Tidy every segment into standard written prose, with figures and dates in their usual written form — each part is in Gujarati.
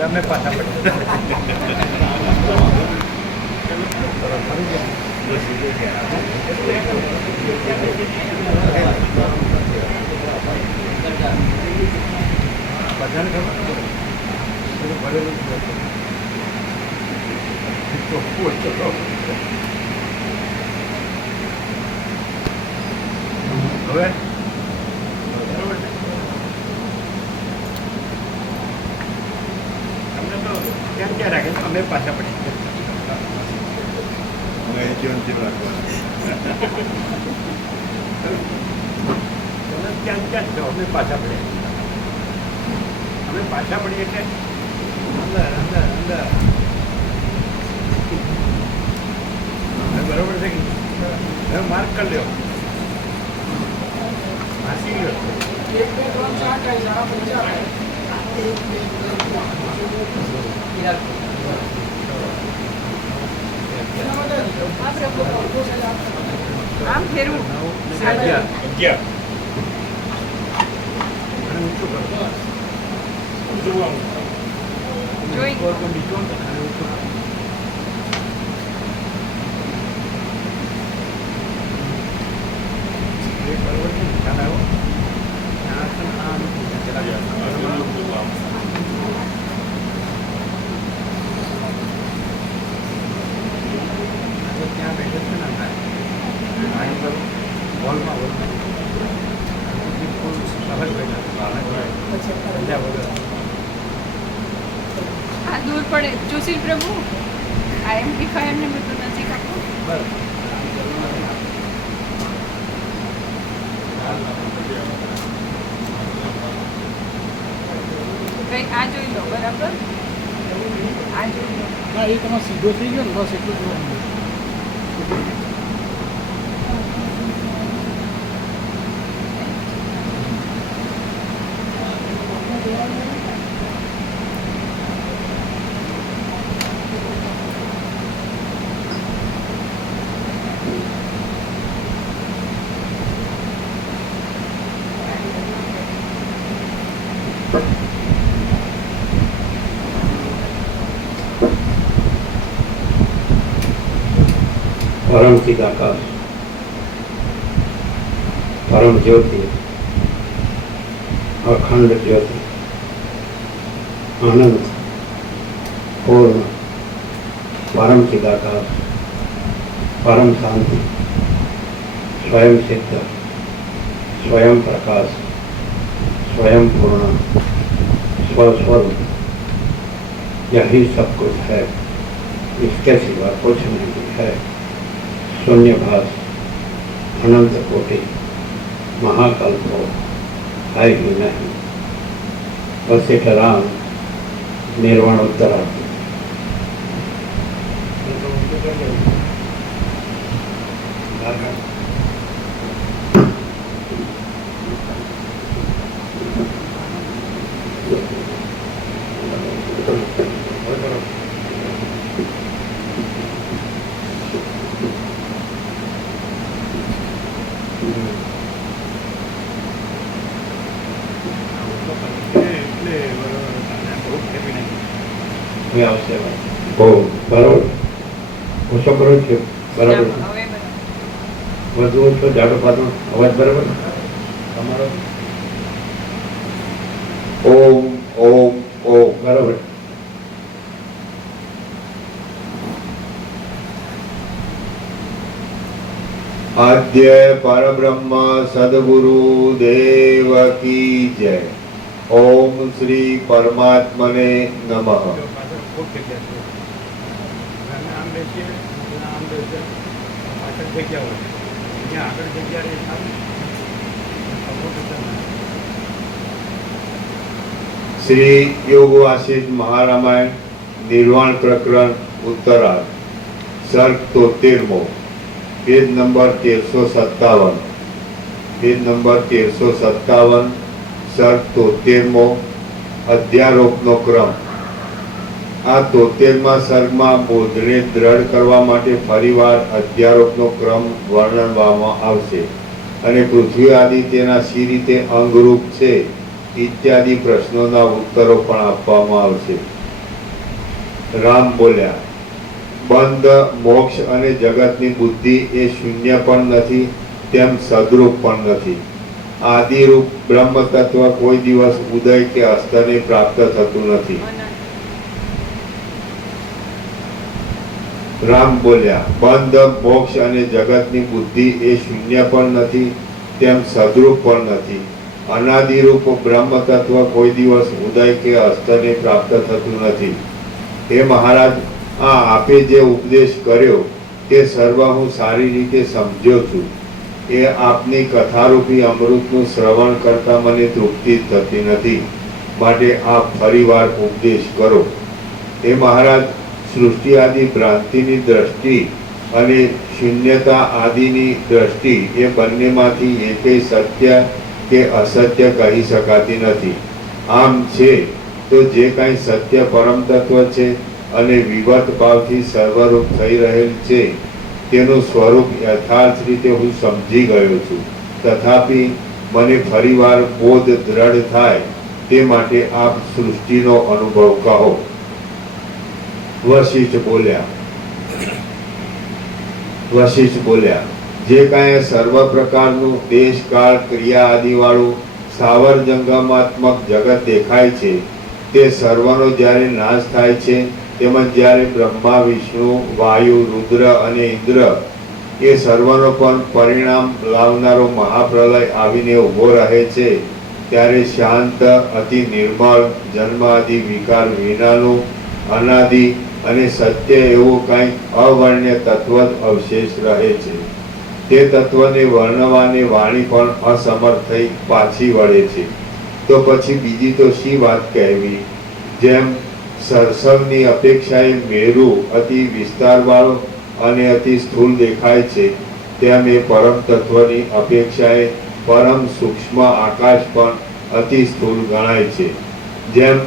તમે પાછા પડે બધાને ખબર ભરેલું હવે ક્યાં રાખે અમે પાછા પડી ક્યાં અમે પાછા પડીએ એટલે અંદર અંદર અંદર બરોબર છે કે હવે માર્ક કરી લ્યો વાંચી ગયો આમ ફેરવું 11 અને ઊંચું કરો જોઈ બીજું અને ઊંચું કરો બરોબર છે ખ્યાલ આવ્યો ત્યાં બેઠે છે ને હોલમાં સહજ બેઠા આ દૂર પડે જોશી પ્રભુ આ એમ્પ્લીફાયર ને બધું નજીક આપો કઈ આ જોઈ લો બરાબર આ જોઈ લો ના એ તમારે સીધો થઈ ગયો ને બસ એટલું જ જોવાનું. परम चिदाकाश परम ज्योति अखंड ज्योति आनंद पूर्ण परम चिदाकाश परम शांति स्वयं सिद्ध स्वयं प्रकाश स्वयं पूर्ण स्वस्वरूप यही सब कुछ है, इसके सिवा कुछ नहीं है। शून्यभास अनंत कोटि महाकल्पो है ही नहीं। बस एक राम निर्वाणोत्तरार्थ। बराबर ઓછો કરો છો બરાબર વધુ ઓછો જાડો પાતળો અવાજ બરાબર તમારો ઓમ ઓમ ઓમ બરાબર आद्य परब्रह्म सद्गुरु देव की जय। ओम श्री परमात्मने नमः। श्री योग वासिष्ठ महारामायण निर्वाण प्रकरण उत्तरार्ध सर्ग 73 पेज नंबर 1357 पेज नंबर 1357 सर्ग 73 अध्यारोपनो क्रम। आ 73मा सर्गमां बोधने दृढ़ करवा माटे फरीवार अध्यारोपनो क्रम वर्णनवामां आवशे अने पृथ्वी आदि तेना शी रीते अंगरूप छे इत्यादि प्रश्नोना उत्तरो पण आपवामां आवशे। રામ બોલ્યા, બંધ, મોક્ષ અને જગતની બુદ્ધિ એ શૂન્ય પણ નથી, તેમ સદરૂપ પણ નથી. આદિરૂપ બ્રહ્મ તત્વ કોઈ દિવસ ઉદય કે અસ્તને પ્રાપ્ત થતું નથી. રામ બોલ્યા, બંધ, મોક્ષ અને જગતની બુદ્ધિ એ શૂન્ય પણ નથી, તેમ સદરૂપ પણ નથી. અનાદિરૂપ બ્રહ્મ તત્વ કોઈ દિવસ ઉદય કે અસ્તને પ્રાપ્ત થતું નથી. હે મહારાજ, આ આપે જે ઉપદેશ કર્યો તે સર્વ હું સારી રીતે સમજ્યો છું. એ આપની કથારૂપી અમૃતનું શ્રવણ કરતા મને તૃપ્તિ થતી નથી, માટે આપ ફરીવાર ઉપદેશ કરો. હે મહારાજ, સૃષ્ટિ આદિ ભ્રાંતિની દ્રષ્ટિ અને શૂન્યતા આદિની દ્રષ્ટિ એ બંનેમાંથી એકેય સત્ય કે અસત્ય કહી શકાતી નથી. આમ છે તો જે કાંઈ સત્ય પરમ તત્વ છે અને વિવત ભાવથી સર્વરૂપ થઈ રહેલ છે તેનું સ્વરૂપ યથાર્થ રીતે હું સમજી ગયો છું. તથાપિ મને ફરીવાર બોધ દ્રઢ થાય તે માટે આપ સૃષ્ટિનો અનુભવ કહો. વશિષ્ઠ બોલ્યા, જે કાંઈ સર્વ પ્રકારનું દેશ કાળ ક્રિયા આદિ વાળું સ્થાવર જંગમાત્મક જગત દેખાય છે તે સર્વનો જ્યારે નાશ થાય છે, તેમજ જ્યારે બ્રહ્મા, વિષ્ણુ, વાયુ, રુદ્ર અને ઇન્દ્ર એ સર્વનો પણ પરિણામ લાવનારો મહાપ્રલય આવીને ઊભો રહે છે, ત્યારે શાંત, અતિ નિર્મળ, જન્મ આદિ વિકાર વિનાનું અનાદિ અને સત્ય એવું કંઈક અવર્ણ્ય તત્વ જ અવશેષ રહે છે. તે તત્વને વર્ણવાની વાણી પણ અસમર્થ થઈ પાછી વળે છે. તો પછી બીજી તો શી વાત કહેવી? જેમ સરસવની અપેક્ષાએ મેરુ અતિ વિસ્તારવાળો અને અતિ સ્થૂળ દેખાય છે, તેમ એ પરમ તત્વની અપેક્ષાએ પરમ સૂક્ષ્મ આકાશ પણ અતિ સ્થૂળ ગણાય છે. જેમ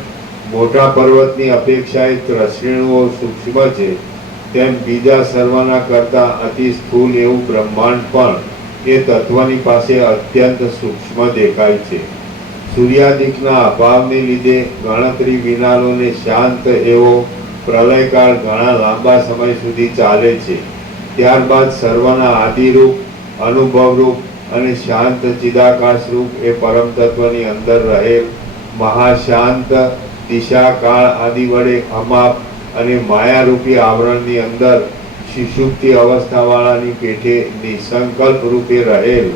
મોટા પર્વતની અપેક્ષાએ ત્રસેણુઓ સૂક્ષ્મ છે, તેમ બીજા સર્વના કરતા અતિ સ્થૂળ એવું બ્રહ્માંડ પણ એ તત્વની પાસે અત્યંત સૂક્ષ્મ દેખાય છે. સૂર્યાદિકના અભાવને લીધે ગણતરી વિનાનો ને શાંત એવો પ્રલયકાળ ઘણા લાંબા સમય સુધી ચાલે છે. ત્યારબાદ સર્વના આદિરૂપ, અનુભવરૂપ અને શાંત ચિદાકાશરૂપ એ પરમ તત્વની અંદર રહેલ મહાશાંત દિશા કાળ આદિ વડે અમાપ અને માયારૂપી આવરણની અંદર સુષુપ્તિ અવસ્થાવાળાની પેઠે નિસંકલ્પ રૂપે રહેલ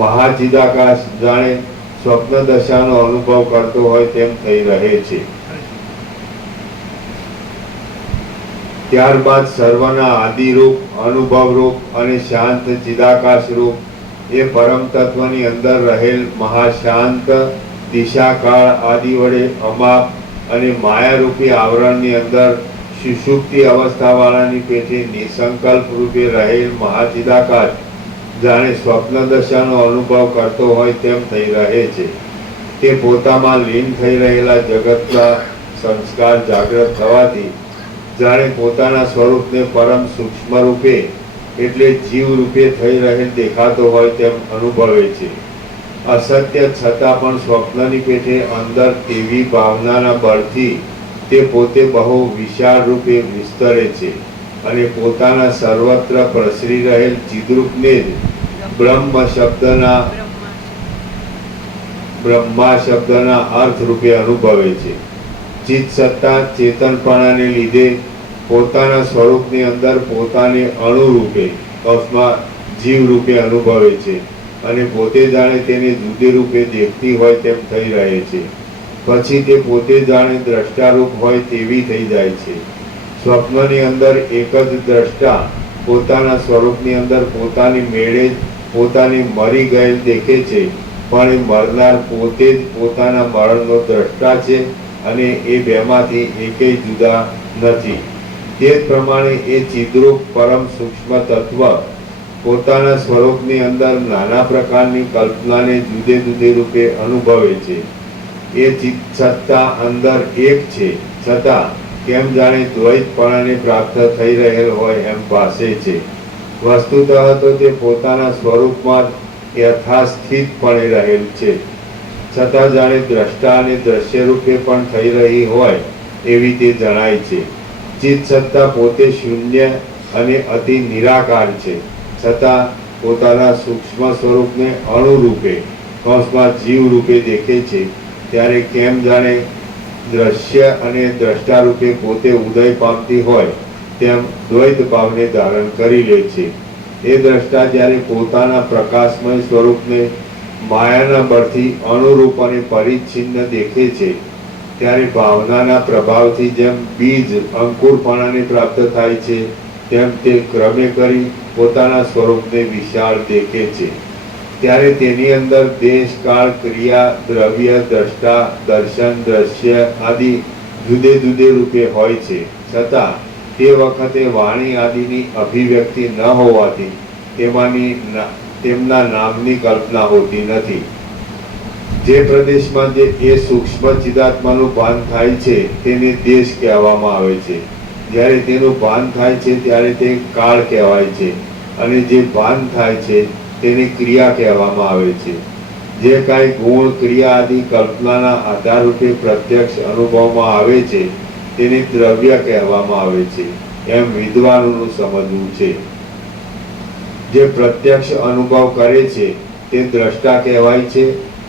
મહાચિદાકાશ જાણે સ્વપ્ન દશાનો અનુભવ કરતો હોય તેમ થઈ રહે છે. ત્યારબાદ સર્વના આદિરૂપ, અનુભવરૂપ અને શાંત ચિદાકાશ રૂપ એ પરમ તત્વની અંદર રહેલ મહાશાંત દિશા કાળ આદિ વડે અમાપ અને માયારૂપી આવરણની અંદર સુષુપ્તિ અવસ્થાવાળાની પેઠે નિસંકલ્પ રૂપે રહેલ મહાચિદાકાશ જાણે સ્વપ્ન દશાનો અનુભવ કરતો હોય તેમ થઈ રહે છે. તે પોતામાં લીન થઈ રહેલા જગતના સંસ્કાર જાગૃત થવાથી જાણે પોતાના સ્વરૂપને પરમ સૂક્ષ્મ રૂપે એટલે જીવ રૂપે થઈ રહેલ દેખાતો હોય તેમ અનુભવે છે. અસત્ય છતાં પણ સ્વપ્નની પેઠે અંદર તેવી ભાવનાના બળથી તે પોતે બહુ વિશાળ રૂપે વિસ્તરે છે અને પોતાના સર્વત્ર પ્રસરી રહેલ ચિદરૂપને જ બ્રહ્મા શબ્દના અર્થ રૂપે અનુભવે છે. ચિત્ત સત્તા ચેતનપણાને લીધે પોતાના સ્વરૂપની અંદર પોતાને અણુ રૂપે જીવ રૂપે અનુભવે છે અને પોતે જાણે તેને જુદે રૂપે દેખતી હોય તેમ થઈ રહે છે. પછી તે પોતે જાણે દ્રષ્ટારૂપ હોય તેવી થઈ જાય છે. સ્વપ્નની અંદર એક જ દ્રષ્ટા પોતાના સ્વરૂપની અંદર પોતાની મેળે જ પોતાની મરી ગયેલ દેખે છે, પણ એ મરનાર પોતે જ પોતાના મરણનો દ્રષ્ટા છે અને એ બેમાંથી એકેય જુદા નથી. તે જ પ્રમાણે એ ચિદ્રૂપ પરમ સૂક્ષ્મ તત્વ પોતાના સ્વરૂપની અંદર નાના પ્રકારની કલ્પનાને જુદે જુદે રૂપે અનુભવે છે. એ ચિત્ત સત્તા અંદર એક છે, છતાં કેમ જાણે દ્વૈતપણાને પ્રાપ્ત થઈ રહેલ હોય એમ ભાસે છે. વસ્તુતઃ તો તે પોતાના સ્વરૂપમાં યથાસ્થિતપણે રહેલ છે, છતાં જાણે દ્રષ્ટા અને દ્રશ્ય રૂપે પણ થઈ રહી હોય એવી તે જણાય છે. ચિત્ત સત્તા પોતે શૂન્ય અને અતિ નિરાકાર છે, છતાં પોતાના સૂક્ષ્મ સ્વરૂપને અણુરૂપે કૌંસમાં જીવ રૂપે દેખે છે, ત્યારે કેમ જાણે દ્રશ્ય અને દ્રષ્ટા રૂપે પોતે ઉદય પામતી હોય તેમ દ્વૈત ભાવને ધારણ કરી લે છે. એ દ્રષ્ટા જ્યારે પોતાના પ્રકાશમય સ્વરૂપને માયાના બળથી અણુરૂપ અને પરિચ્છિન્ન દેખે છે, ત્યારે ભાવનાના પ્રભાવથી જેમ બીજ અંકુરપણાને પ્રાપ્ત થાય છે, તેમ તે ક્રમે કરી પોતાના સ્વરૂપને વિશાળ દેખે છે. ત્યારે તેની અંદર દેશ કાળ ક્રિયા દ્રવ્ય દ્રષ્ટા દર્શન દ્રશ્ય આદિ જુદે જુદે રૂપે હોય છે, છતાં તે વખતે વાણી આદિની અભિવ્યક્તિ ન હોવાથી તેમના નામની કલ્પના હોતી નથી. જે પ્રદેશમાં એ સૂક્ષ્મ ચિદાત્માનું ભાન થાય છે તેને દેશ કહેવામાં આવે છે. જ્યારે તેનું ભાન થાય છે ત્યારે તે કાળ કહેવાય છે, અને જે ભાન થાય છે તેને ક્રિયા કહેવામાં આવે છે. જે કાંઈ ગુણ ક્રિયા આદિ કલ્પનાના આધાર રૂપે પ્રત્યક્ષ અનુભવમાં આવે છે તેને દ્રવ્ય કહેવામાં આવે છે, એમ વિદ્વાનોનું સમજવું છે. જે પ્રત્યક્ષ અનુભવ કરે છે તે દ્રષ્ટા કહેવાય છે.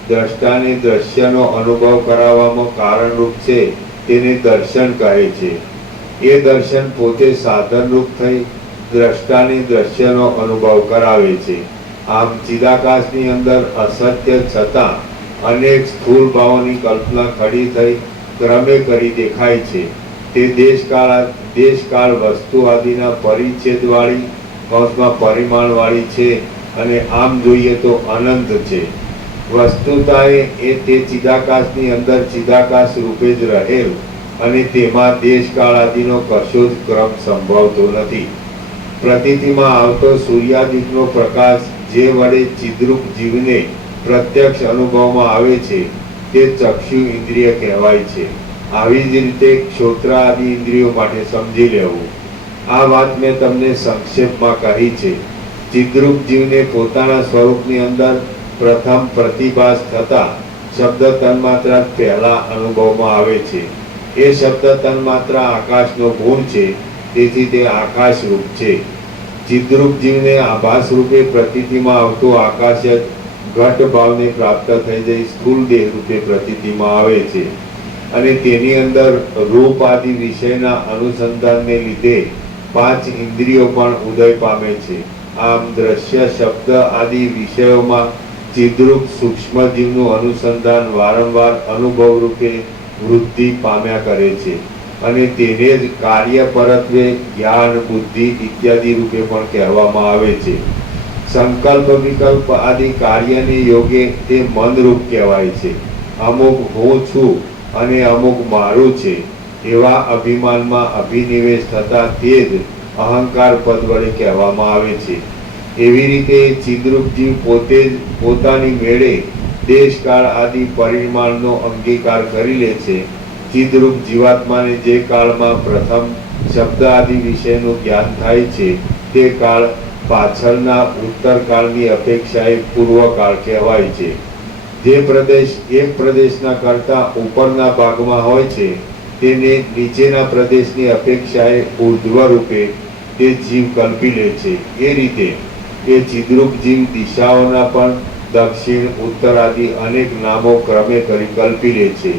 દ્રષ્ટાને દ્રશ્યનો અનુભવ કરાવવામાં કારણરૂપ છે તેને દર્શન કહે છે. એ દર્શન પોતે સાધનરૂપ થઈ દ્રષ્ટાને દ્રશ્યનો અનુભવ કરાવે છે. આમ ચિદાકાશની અંદર અસત્ય છતાં અનેક સ્થૂળ ભાવોની કલ્પના ખડી થઈ ક્રમે કરી દેખાય છે. તે દેશકાળ વસ્તુ આદિના પરિચ્છેદવાળી કૌંસમાં પરિમાણવાળી છે, અને આમ જોઈએ તો અનંત છે. વસ્તુતાએ એ તે ચિદાકાશની અંદર ચિદાકાશ રૂપે જ રહેલ, અને તેમાં દેશકાળ આદિનો કશો જ ક્રમ સંભવતો નથી. પ્રતીતિમાં આવતો સૂર્યાદિકનો પ્રકાશ જે વડે ચિદ્રૂપ જીવને પ્રત્યક્ષ અનુભવમાં આવે છે તે ચક્ષુ ઇન્દ્રિય કહેવાય છે. આવી જ રીતે ક્ષોત્ર આદિ ઇન્દ્રિયો માટે સમજી લેવું. આ વાત મેં તમને સંક્ષેપમાં કહી છે. ચિદ્રૂપ જીવને પોતાના સ્વરૂપની અંદર પ્રથમ પ્રતિભાસ થતા શબ્દ તન્માત્રા પહેલા અનુભવમાં આવે છે. એ શબ્દ તન્માત્રા આકાશનો ગુણ છે, તેથી તે આકાશ રૂપ છે. ચિદ્રૂપ જીવને આભાસ રૂપે પ્રતીતિમાં આવતું આકાશ જ ઘટ ભાવને પ્રાપ્ત થઈ જઈ સ્થૂળ દેહ રૂપે પ્રતીતિમાં આવે છે, અને તેની અંદર રૂપ આદિ વિષયના અનુસંધાનને લીધે 5 ઇન્દ્રિયો પણ ઉદય પામે છે. આમ દ્રશ્ય શબ્દ આદિ વિષયોમાં ચિદ્રૂપ સૂક્ષ્મ જીવનું અનુસંધાન વારંવાર અનુભવ રૂપે વૃદ્ધિ પામ્યા કરે છે, અને તેને જ કાર્ય પરત્વે જ્ઞાન બુદ્ધિ ઇત્યાદિ રૂપે પણ કહેવામાં આવે છે. સંકલ્પ વિકલ્પ આદિ કાર્યને યોગે તે મનરૂપ કહેવાય છે. અમુક હું છું અને અમુક મારું છે એવા અભિમાનમાં અભિનિવેશ થતા તે જ અહંકાર પદ વડે કહેવામાં આવે છે. એવી રીતે ચિદ્રૂપ જીવ પોતે જ પોતાની મેળે દેશકાળ આદિ પરિમાણનો અંગીકાર કરી લે છે. ચિદ્રૂપ જીવાત્માને જે કાળમાં પ્રથમ શબ્દ આદિ વિષયનું જ્ઞાન થાય છે તે કાળ પાછળના ઉત્તરકાળની અપેક્ષાએ પૂર્વકાળ કહેવાય છે. જે પ્રદેશ એક પ્રદેશના કરતા ઉપરના ભાગમાં હોય છે તેને નીચેના પ્રદેશની અપેક્ષાએ ઉર્ધ્વ રૂપે તે જીવ કલ્પી લે છે. એ રીતે એ ચિદ્રૂપ જીવ દિશાઓના પણ દક્ષિણ ઉત્તર આદિ અનેક નામો ક્રમે કરી કલ્પી લે છે.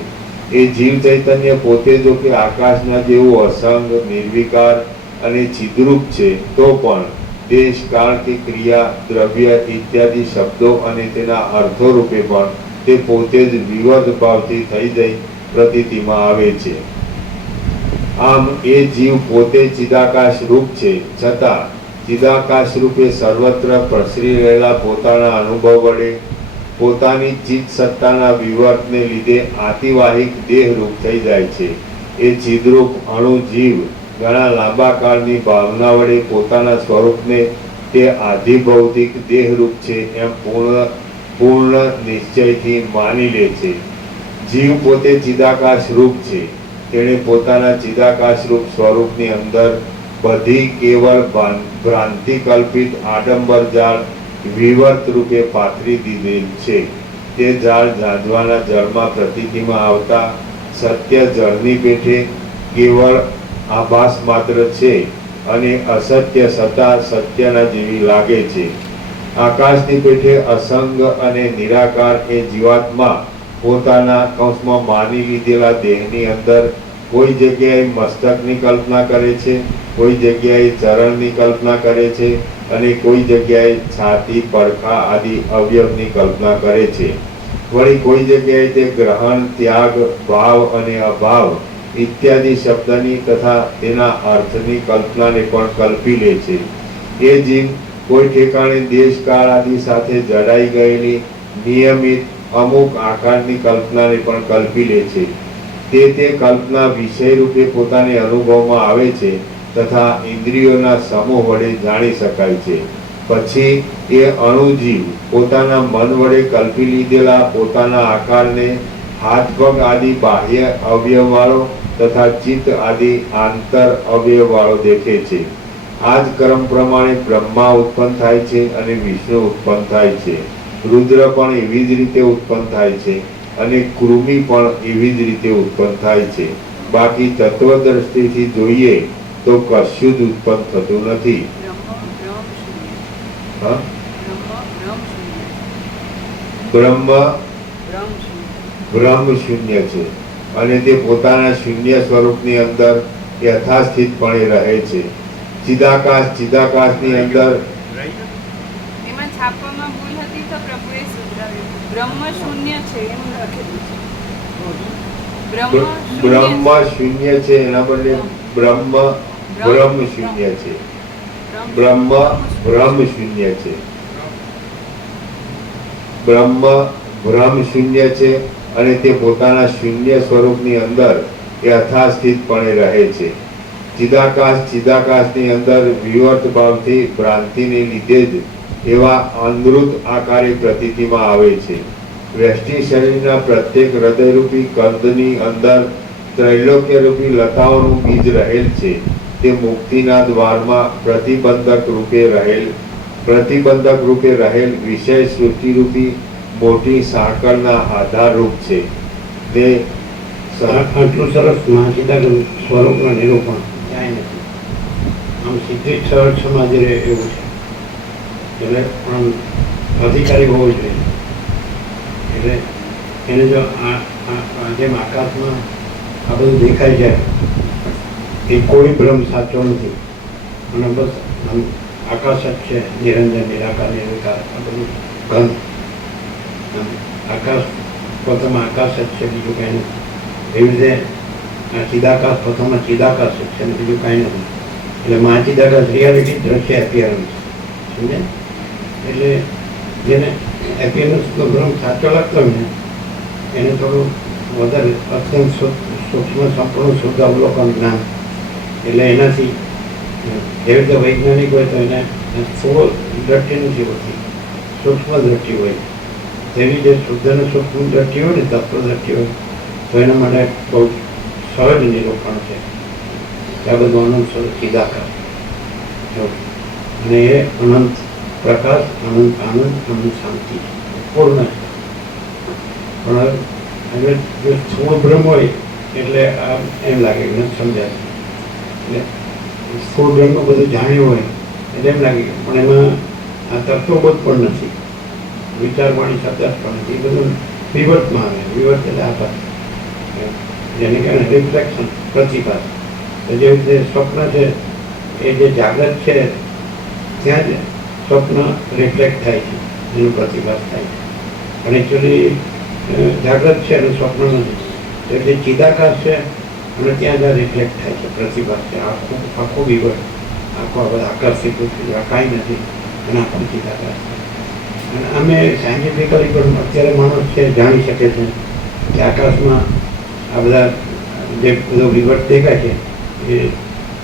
એ જીવ ચૈતન્ય પોતે જો કે આકાશના જેવું અસંગ નિર્વિકાર અને ચિદ્રૂપ છે, તો પણ દેશ કાળ કે ક્રિયા દ્રવ્ય ઇત્યાદિ શબ્દો અને તેના અર્થો રૂપે પણ તે પોતે જ વિવધ ભાવથી થઈ જઈ પ્રતીતિમાં આવે છે. આમ એ જીવ પોતે ચિદાકાશ રૂપ છે, છતાં ચિદાકાશ રૂપે સર્વત્ર પ્રસરી રહેલા પોતાના અનુભવ વડે પોતાની ચિત્ત સત્તાના વિવર્તને લીધે આતિવાહિક દેહ રૂપ થઈ જાય છે. એ ચિદ્રૂપ અણુ જીવ ઘણા લાંબા કાળની ભાવના વડે પોતાના સ્વરૂપને તે આધિભૌતિક દેહરૂપ છે એમ પૂર્ણ નિશ્ચયથી માની લે છે. જીવ પોતે ચિદાકાશ રૂપ છે. તેણે પોતાના ચિદાકાશ રૂપ સ્વરૂપની અંદર બધી કેવળ ભ્રાંતિ કલ્પિત આડંબર જાળ વિવર્ત રૂપે પાથરી દીધેલ છે. તે જાળ ઝાંઝવાના જળમાં પ્રતીતિમાં આવતા સત્ય જળની પેઠે કેવળ આભાસ માત્ર છે અને અસત્ય છતાં સત્યના જેવી લાગે છે. આકાશની પેઠે અસંગ અને નિરાકાર એ જીવાત્મા પોતાના કૌંસમાં માની લીધેલા દેહની અંદર કોઈ જગ્યાએ મસ્તકની કલ્પના કરે છે, કોઈ જગ્યાએ ચરણની કલ્પના કરે છે અને કોઈ જગ્યાએ છાતી, પડખા આદિ અવયવની કલ્પના કરે છે. વળી કોઈ જગ્યાએ તે ગ્રહણ, ત્યાગ, ભાવ અને અભાવ ઇત્યાદિ શબ્દની તથા તેના અર્થની કલ્પનાને પણ કલ્પી લે છે. એ જીવ કોઈ ઠેકાણે દેશ કાળ આદિ સાથે જડાઈ ગયેલી નિયમિત અમુક આકારની કલ્પનાને પણ કલ્પી લે છે. તે કલ્પના વિષય રૂપે પોતાને અનુભવમાં આવે છે તથા ઇન્દ્રિયોના સમૂહ વડે જાણી શકાય છે. પછી એ અણુજીવ પોતાના મન વડે કલ્પી લીધેલા પોતાના આકારને હાથ પગ આદિ બાહ્ય અવયવવાળો તથા ચિત્ત આદિ આંતર અવયવવાળો દેખે છે. આ જ ક્રમ પ્રમાણે બ્રહ્મા ઉત્પન્ન થાય છે અને વિષ્ણુ ઉત્પન્ન થાય છે. રુદ્ર પણ એવી જ રીતે ઉત્પન્ન થાય છે અને કૃમિ પણ એવી જ રીતે ઉત્પન્ન થાય છે. બાકી તત્વ દ્રષ્ટિથી જોઈએ તો કશું જ ઉત્પન્ન થતું નથી. બ્રહ્મ બ્રહ્મ શૂન્ય છે અને તે પોતાના શૂન્ય સ્વરૂપની અંદર યથાસ્થિતપણે રહે છે. ચિદાકાશની અંદર એમાં છાપવામાં ભૂલ હતી તો પ્રભુએ સુધાર્યું. બ્રહ્મ શૂન્ય છે એમ લખેલું છે. બ્રહ્મ શૂન્ય છે એના બદલે બ્રહ્મ શૂન્ય છે. બ્રહ્મ શૂન્ય છે. બ્રહ્મ શૂન્ય છે અને તે પોતાના શૂન્ય સ્વરૂપની અંદર યથાસ્થિતપણે રહે છે. ચિદાકાશની અંદર વિવર્ત ભાવથી ભ્રાંતિને લીધે જ એવા અનૃત આકારે પ્રતીતિમાં આવે છે. વ્યષ્ટિ શરીરના પ્રત્યેક હૃદયરૂપી કંદની અંદર ત્રૈલોક્યરૂપી લતાઓનું બીજ રહેલ છે. તે મુક્તિના દ્વારમાં પ્રતિબંધક રૂપે રહેલ વિષય સૃષ્ટિરૂપી મોટી સાંકળના આધારરૂપ છે. તે આટલું સરસ મહાચિદાનંદ સ્વરૂપનું નિરૂપણ ક્યાંય નથી. આમ સીધી સરળ સમાજ રહે એવું છે. એટલે પણ અધિકારી હોવો જોઈએ. એટલે એને જો જેમ આકાશમાં આ બધું દેખાય છે એ કોઈ ભ્રમ સાચો નથી અને બસ આકાશ જ છે, નિરંજન નિરાકાર નિર્વિકાર આ બધું ઘન. આકાશ પોતામાં આકાશ જ છે, બીજું કાંઈ નથી. એવી રીતે ચિદાકાશ પોતામાં ચિદાકાશ જ છે ને બીજું કાંઈ નથી. એટલે મહાચિદાકાશ રિયાલિટી દ્રશ્ય એપિયરન્સ સમજે. એટલે જેને એપિયરન્સનો ભ્રમ સાચો લાગતો ને એને થોડું વધારે અત્યંત સૂક્ષ્મ સંપૂર્ણ શુદ્ધ અવલોકન જ્ઞાન. એટલે એનાથી એવી રીતે વૈજ્ઞાનિક હોય તો એને સ્થૂળ દ્રષ્ટિ નથી હોતી, સૂક્ષ્મ દ્રષ્ટિ હોય. તેવી જે શુદ્ધ અને સૂક્ષ્મ દ્રષ્ટિ હોય ને તત્વ દ્રષ્ટિ હોય તો એના માટે બહુ સહજ નિરૂપણ છે કે આ બધું અનંત સ્વરૂપ ચિદાકાશ અને એ અનંત પ્રકાશ, અનંત આનંદ, અનંત શાંતિ પૂર્ણ છે. પણ હવે જો સ્થૂળ ભ્રમ હોય એટલે આ એમ લાગે કે નથી સમજાય. એટલે સ્થૂળ ભ્રમનું બધું જાણ્યું હોય એટલે એમ લાગે પણ એમાં આ તત્વબોધ પણ નથી, વિચારવાણી સતત પણ નથી. એ બધું વિવર્તમાં આવે. વિવર્ત એટલે આભાર, જેને કારણે રિફ્લેક્શન, પ્રતિભાસ. જે રીતે સ્વપ્ન છે એ જે જાગ્રત છે ત્યાં જ સ્વપ્ન રિફ્લેક્ટ થાય છે, એનું પ્રતિભાસ થાય છે. પણ એકચ્યુઅલી જાગ્રત છે અને સ્વપ્ન નથી. એટલે ચિદાકાશ છે અને ત્યાં જ રિફ્લેક્ટ થાય છે, પ્રતિભાસ છે. આખું વિવર્ત, આખું આ બધા આકર્ષિત કાંઈ નથી અને આખું ચિદાકાશ છે. અને અમે સાયન્ટિફિકલી પણ અત્યારે માણસ છે જાણી શકે છે કે આકાશમાં આ બધા જે બધો વિવર્ત દેખાય છે એ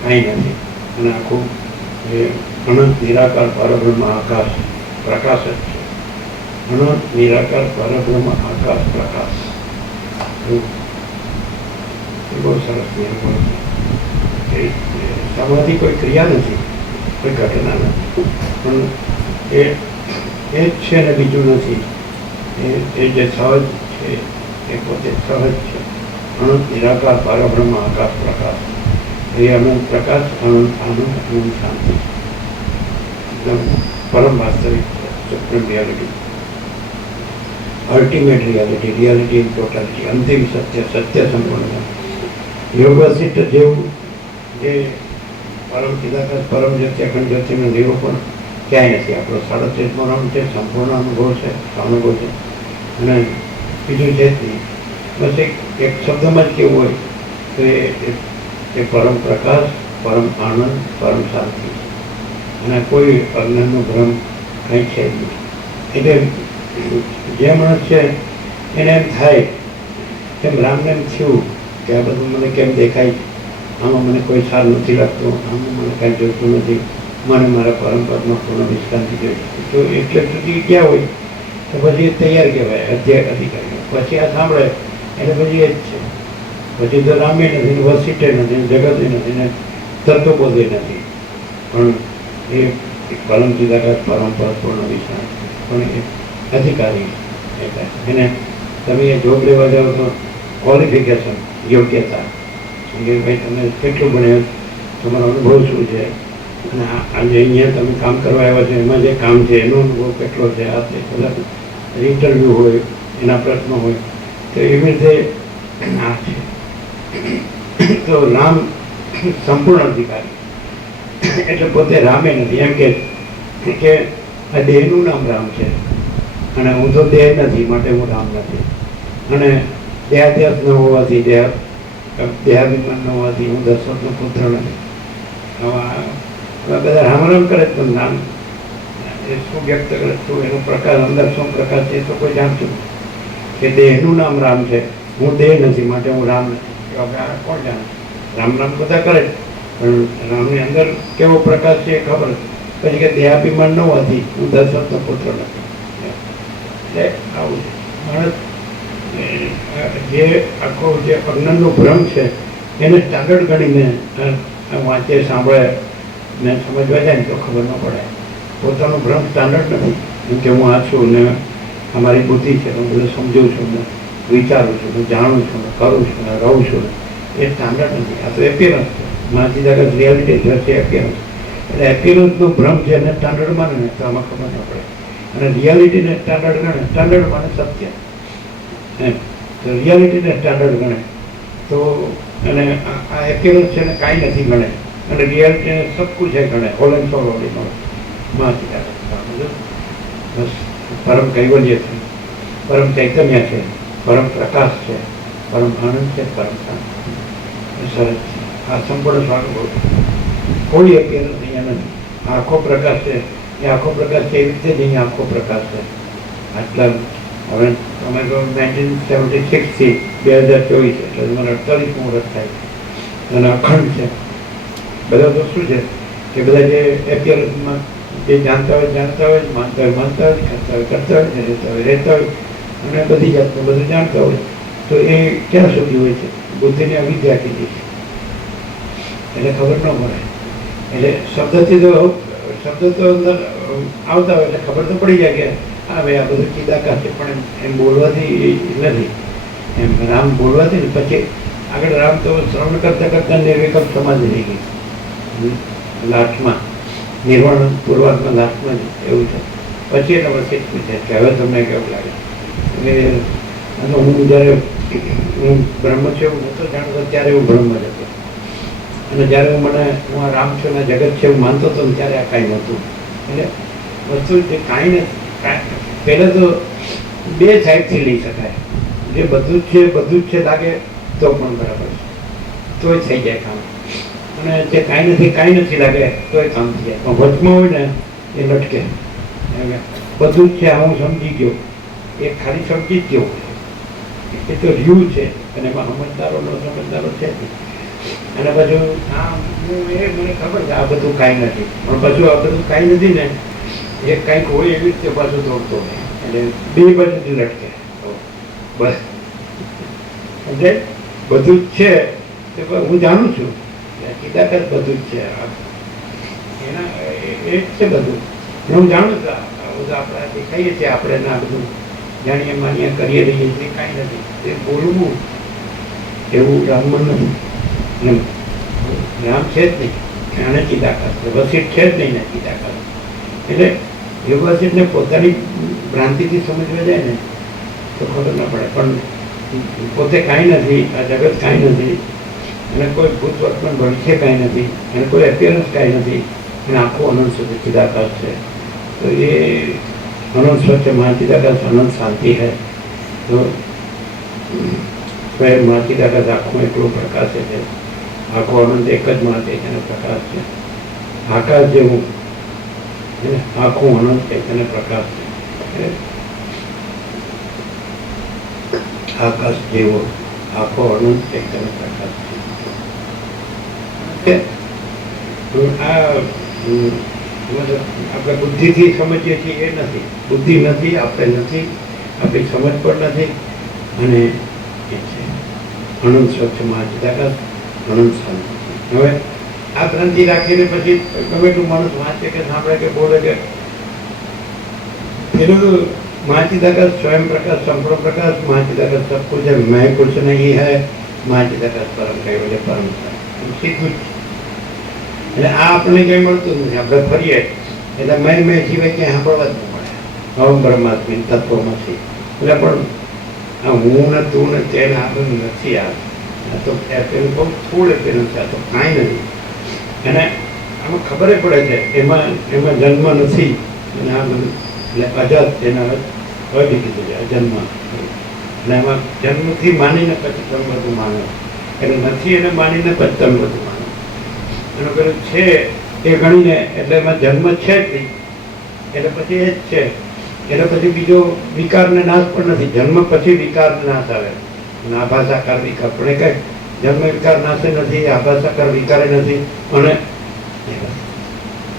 કાંઈ નથી અને આખું જે અનંત નિરાકાર પરબ્રહ્મ આકાશ પ્રકાશ જ છે. અનંત નિરાકાર પરબ્રહ્મ આકાશ પ્રકાશ એ બહુ સરસ નિરૂપણ છે. સમાધિ કોઈ ક્રિયા નથી, કોઈ ઘટના નથી, પણ એ જ છે ને બીજું નથી. એ જે સહજ છે એ પોતે સહજ છે. અનંત નિરાકાર પરબ્રહ્મ આકાશ પ્રકાશ એ એ અનંત પ્રકાશ, અનંત આનંદ, અનંત શાંતિ, એકદમ પરમ વાસ્તવિક supreme reality, ultimate reality, reality in totality, અંતિમ સત્ય, સત્ય સંપૂર્ણ. યોગ વસિષ્ઠ જેવું જે પરમ ચિદાકાશ, પરમ જ્યોતિ, અખંડ જ્યોતિનું નિરૂપણ ક્યાંય નથી. આપણો 37મો રાઉન્ડ છે, સંપૂર્ણ અનુભવ છે, અનુભવ છે. અને બીજું છે જ નહીં. બસ એક શબ્દમાં જ કેવું હોય તો એ પરમ પ્રકાશ, પરમ આનંદ, પરમ શાંતિ, અને કોઈ અજ્ઞાનનો ભ્રમ કંઈ છે જ નહીં. એટલે જે માણસ છે એને એમ થાય કેમ રામને એમ થયું કે આ બધું મને કેમ દેખાય, આમાં મને કોઈ સાર નથી લાગતું, આમાં મને કાંઈ જોઈતું નથી, મને મારા પરંપરામાં પૂર્ણ વિશ્રાંતિ જોઈએ. તો એટલે સુધી ગયા હોય તો પછી તૈયાર કહેવાય અધિકારીઓ. પછી આ સાંભળે એટલે પછી એ જ છે. પછી તો રામે નથી, વસિષ્ઠે નથી, જગતે નથી, ને તત્વબોધે નથી, પણ એ પરમ ચિદાકાશ, પરંપરા પૂર્ણ વિશ્રાંતિ, પણ એ અધિકારી. એને તમે એ જોબ લેવા જાઓ તો ક્વોલિફિકેશન, યોગ્યતા, કે ભાઈ તમે કેટલું ભણ્યા, તમારો અનુભવ શું છે, અને આજે અહીંયા તમે કામ કરવા આવ્યા છો એમાં જે કામ છે એનો અનુભવ કેટલો છે, આ તે બધા ઇન્ટરવ્યૂ હોય, એના પ્રશ્નો હોય. તો એવી રીતે આ છે. તો રામ સંપૂર્ણ અધિકારી, એટલે પોતે રામે નથી. એમ કે આ દેહનું નામ રામ છે, અને હું તો દેહ નથી, માટે હું રામ નથી. અને દેહાદ્યાસ ન હોવાથી, દેહાભિમાન ન હોવાથી હું દશરથનો પુત્ર નથી. આવા બધા રામ રામ કરે, પણ નામ એ શું વ્યક્ત કરે, શું એનો પ્રકાર, અંદર શું પ્રકાર છે એ તો કોઈ જાણતું નથી. કે દેહનું નામ રામ છે, હું દેહ નથી, માટે હું રામ નથી. કોણ જાણે? રામ રામ બધા કરે, પણ રામની અંદર કેવો પ્રકાશ છે એ ખબર નથી. પછી કે દેહાભિમાન ન હોવાથી હું દશરથનો પુત્ર નથી. એટલે આવું છે માણસ. જે આખો જે અજ્ઞાનનો ભ્રમ છે એને સ્ટાન્ડર્ડ ગણીને વાંચે, સાંભળે ને સમજવા જાય ને તો ખબર ન પડે. પોતાનો ભ્રમ સ્ટાન્ડર્ડ નથી. જેમ કે હું આ છું ને અમારી બુદ્ધિ છે, હું બધું સમજું છું ને વિચારું છું, હું જાણું છું ને કરું છું ને રહું છું ને, એ સ્ટાન્ડર્ડ નથી. આ તો એપિયરન્સ છે. માનસી જગત રિયાલિટી છે એપિયરન્સ. એટલે એપિયરન્સનો ભ્રમ છે એને સ્ટાન્ડર્ડ માને ને તો આમાં ખબર ન પડે. અને રિયાલિટીને સ્ટાન્ડર્ડ ગણે, સ્ટાન્ડર્ડ માને સત્ય એમ. તો રિયાલિટીને સ્ટાન્ડર્ડ ગણે તો, અને આ એપિયરન્સ છે ને કાંઈ નથી ગણે, અને રિયાલિટીને સબકું છે ગણે, હોલ એન્ડ સોલ ઓડીનો માનસી જગત. બસ પરમ કૈવલ્ય છે, પરમ ચૈતન્ય છે, પરમ પ્રકાશ છે, પરમ આનંદ છે, પરમ શાંતિ. સરસ છે. આ સંપૂર્ણ સ્વાનુભવ. કોઈ એપિયરન્સ અહીંયા નથી. આખો પ્રકાશ છે, એ આખો પ્રકાશ છે એવી રીતે જ અહીંયા આખો પ્રકાશ છે. આટલા હવે તમે કહો 1976થી 2024 એટલે તમારે 48મું વર્ષ થાય, અને અખંડ છે. બધા તો શું છે કે બધા જે એપિયરન્સમાં જે જાણતા હોય, માનતા હોય, કરતા હોય, રહેતા હોય, અને બધી જાતનું બધું જાણતા હોય, તો એ ક્યાં સુધી હોય છે? બુદ્ધિને અવિદ્યા કીધી છે, એટલે ખબર ન પડે. એટલે શબ્દ તો અંદર આવતા હોય એટલે ખબર તો પડી જાય કે હા ભાઈ આ બધું ચિદાકાશ છે, પણ એમ બોલવાથી નથી. એમ રામ બોલવાથી ને પછી આગળ રામ તો શ્રવણ કરતાં કરતાં નિર્વિકલ્પ સમાધિ થઈ ગઈ લાસ્ટમાં, નિર્વાણ પૂર્વાત્મા લાસ્ટમાં એવું છે. પછી એને વચ્ચે જ પૂછે કે હવે તમને કેવું લાગે? એટલે હું જ્યારે હું બ્રહ્મ છું એવું નહોતો જાણતો ત્યારે હું બ્રહ્મ જ હતો, અને જ્યારે હું આ રામ છું ને જગત છે એવું માનતો હતો ને ત્યારે આ કાંઈ નહોતું. એટલે વસ્તુ જે કાંઈ નથી. પહેલાં તો બે સાઈડથી લઈ શકાય. જે બધું જ છે લાગે તો પણ બરાબર છે, તોય થઈ જાય કામ. અને જે કાંઈ નથી લાગે તોય કામ થઈ જાય. પણ વચમાં હોય ને એ લટકે. બધું જ છે આ હું સમજી ગયો, એ ખાલી સમજી જ ગયો, એ તો રહ્યું છે, અને એમાં સમજદારો છે. અને પછી મને ખબર છે આ બધું કાંઈ નથી, પણ પાછું આ બધું કાંઈ નથી ને એ કાંઈક હોય એવી રીતે પાછું દોડતો હોય. એટલે બે બાજુથી લટકે. બસ એટલે બધું જ છે તે હું જાણું છું, ચિદાકાશ બધું જ છે, એના એ જ છે બધું. હું જાણું છું બધું આપણે દેખાઈએ છીએ, આપણે ના બધું જાણીએ માનીએ કરીએ રહીએ છીએ, કાંઈ નથી. એ બોલવું એવું રામમાં નથી. રામ છે જ નહીં, એને ચિદાકાશ છે. વસિષ્ઠ છે જ નહીં ને ચિદાકાશ. એટલે યોગ વસિષ્ઠને પોતાની ભ્રાંતિથી સમજવા જાય ને તો ખબર ના પડે. પણ પોતે કાંઈ નથી, આ જગત કાંઈ નથી, અને કોઈ ભૂત વર્તમાન ભવિષ્ય કાંઈ નથી, અને કોઈ એપિયરન્સ કાંઈ નથી, અને આખું અનંત સુધી ચિદાકાશ છે. તો એ અનંત સ્વચ્છ મહાચિદાકાશ અનંત શાંતિ है. તો સ્વયં મહાચિદાકાશ આખું એટલું પ્રકાશે છે. આખો અનંત એક જ મહાતે એનો પ્રકાશ છે. આકાશ જેવું આખું અનંત એક એને પ્રકાશ છે. આકાશ જેવો આખો અનંત એક એને પ્રકાશ છે. આ આપણે બુદ્ધિથી સમજીએ છીએ એ નથી. બુદ્ધિ નથી, આપણે નથી, આપણી સમજ પણ નથી. અને એ છે અનંત સ્વચ્છ મહાચિદાકાશ અનંત શાંતિ. હવે આ ગ્રંથિ રાખીને પછી ગમે એટલું માણસ વાંચે કે સાંભળે કે બોલે કે એનું महाचिदाकाश स्वयं प्रकाश संपूर्ण प्रकाश महाचिदाकाश सब कुछ है, मैं कुछ नहीं है, महाचिदाकाश परम कैवल्य परम સીધું જ. એટલે આ આપણને કંઈ મળતું નથી. આપણે ફરીએ એટલે મેં સિવાય ક્યાંય સાંભળવા જ ન મળે. હમ બ્રહ્માસ્મિ તત્વમાંથી. એટલે પણ આ હું ને તું ને તેને આપણને નથી. આ તો પેલું બહુ થોડે પેલું છે, આ તો કાંઈ નથી. અને આમાં ખબર પડે છે એમાં જન્મ નથી. અને આ બધું એટલે અજાત તેના કઈ કીધું છે અજન્મ. અને એમાં જન્મથી માનીને પછી તમે બધું માનો, એટલે નથી એને માનીને પછી તમે બધું માનો. એનું પેલું છે એ ગણીને એટલે એમાં જન્મ છે જ નહીં, એટલે પછી એ જ છે. એટલે પછી બીજો વિકારને નાશ પણ નથી. જન્મ પછી વિકારને નાશ આવે. અને આભાસાકાર વિકાર પણ એ કઈ જન્મ વિકાર નાશે નથી, આભાસાકાર વિકારે નથી. અને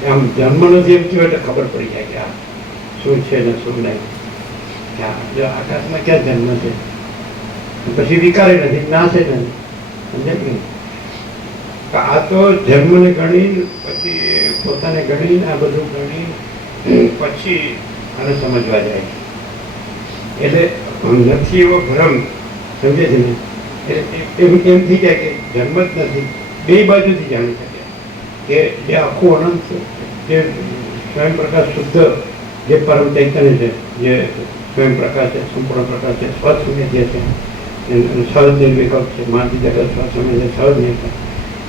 આમ જન્મ નથી એમ થયું એટલે ખબર પડી જાય કે આ શું છે ને શું નહીં. આકાશમાં ક્યાં જન્મ છે, પછી વિકારે નથી, નાશે નથી. સમજે કે આ તો જન્મને ગણી પછી પોતાને ગણી આ બધું ગણી પછી આને સમજવા જાય. એટલે નથી એવો ભ્રમ સમજે છે ને. એટલે એમ થઈ જાય કે જન્મ જ નથી. બે બાજુથી જાણી શકે કે જે આખું અનંત જે સ્વયં પ્રકાશ શુદ્ધ જે પરમ ચૈતન્ય છે, જે સ્વયં પ્રકાશ છે, સંપૂર્ણ પ્રકાશ છે, સ્વશૂન્ય જે છે, સહજ નિર્વિકલ્પ છે, માનતી જગત સ્વશૂન્ય છે, સહજ નિર્વિકલ્પ.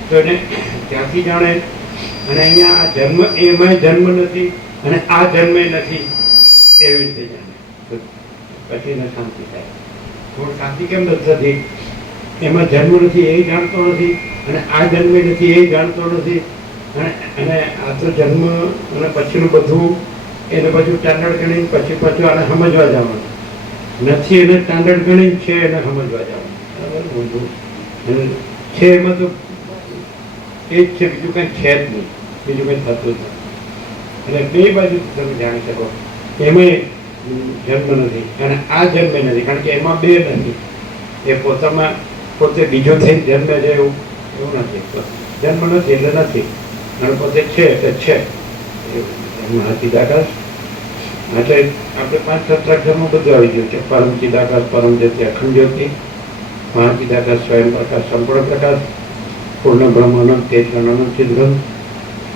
તો એને ત્યાંથી જાણે. અને અહીંયા આ જન્મ એમાં જન્મ નથી અને આ જન્મે નથી એવી રીતે જાણે. પછી એને શાંતિ થાય. થોડું શાંતિ કેમ નથી થતી? એમાં જન્મ નથી એ જાણતો નથી, અને આ જન્મે નથી એ જાણતો નથી. અને આ તો જન્મ અને પછીનું બધું એને પછી સ્ટાન્ડર્ડ ગણી પછી આને સમજવા જવાનું નથી. એને સ્ટાન્ડર્ડ ગણી છે એને સમજવા જવાનું. બરાબર છે એમાં તો એ જ છે, બીજું કંઈ છે જ નહીં, બીજું કંઈ થતું જ નથી. એટલે બે બાજુ તમે જાણી શકો. એમાં જન્મ નથી અને આ જન્મે નથી, કારણ કે એમાં બે નથી. એ પોતામાં પોતે બીજો થઈને જન્મે છે એવું નથી. જન્મ નથી એટલે નથી, અને પોતે છે એટલે છે. મહાચિદાકાશ એટલે આપણે 5 સત્રાક્ષરમાં બધું આવી ગયું છે. પરમ ચિદાકાશ, પરમ જ્યોતિ, અખંડ જ્યોતિ, મહાચિદાકાશ, સ્વયં પ્રકાશ, સંપૂર્ણ પ્રકાશ, પૂર્ણ બ્રહ્મ, અનંત તેજગણ, અનંત ચિદગણ,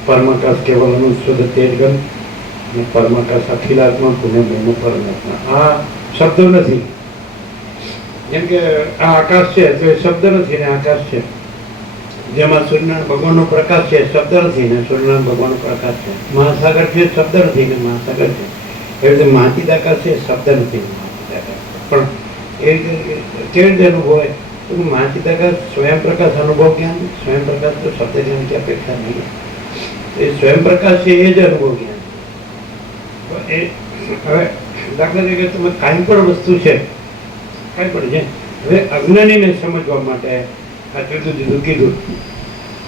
પરમાકાશ કેવલ અનંત શુદ્ધ તેજગણ, અને પરમાકાશ અખિલાત્મા, પૂર્ણ બ્રહ્મ, પરમાત્મા. આ શબ્દ નથી. જેમ કે આ આકાશ છે તો એ શબ્દ નથી ને આકાશ છે. જેમાં સૂર્યનારાયણ ભગવાનનો પ્રકાશ છે શબ્દ નથી ને સૂર્યનારાયણ ભગવાનનો પ્રકાશ છે. મહાસાગર છે શબ્દ નથી ને મહાસાગર છે. એવી રીતે મહાચિદાકાશ છે શબ્દ નથી મહાચિદાકાશ. પણ એ રીતે કેવી રીતે અનુભવ હોય તો મહાચિદાકાશ સ્વયં પ્રકાશ અનુભવ જ્ઞાન. સ્વયં પ્રકાશ તો શબ્દ જ્ઞાન की અપેક્ષા નહીં. એ સ્વયં પ્રકાશ છે એ જ અનુભવ જ્ઞાન. એ હવે દાખલા તરીકે તમે કાંઈ પણ વસ્તુ છે કાંઈ પણ છે. હવે અજ્ઞાનીને સમજવા માટે આ જુદું જુદું કીધું.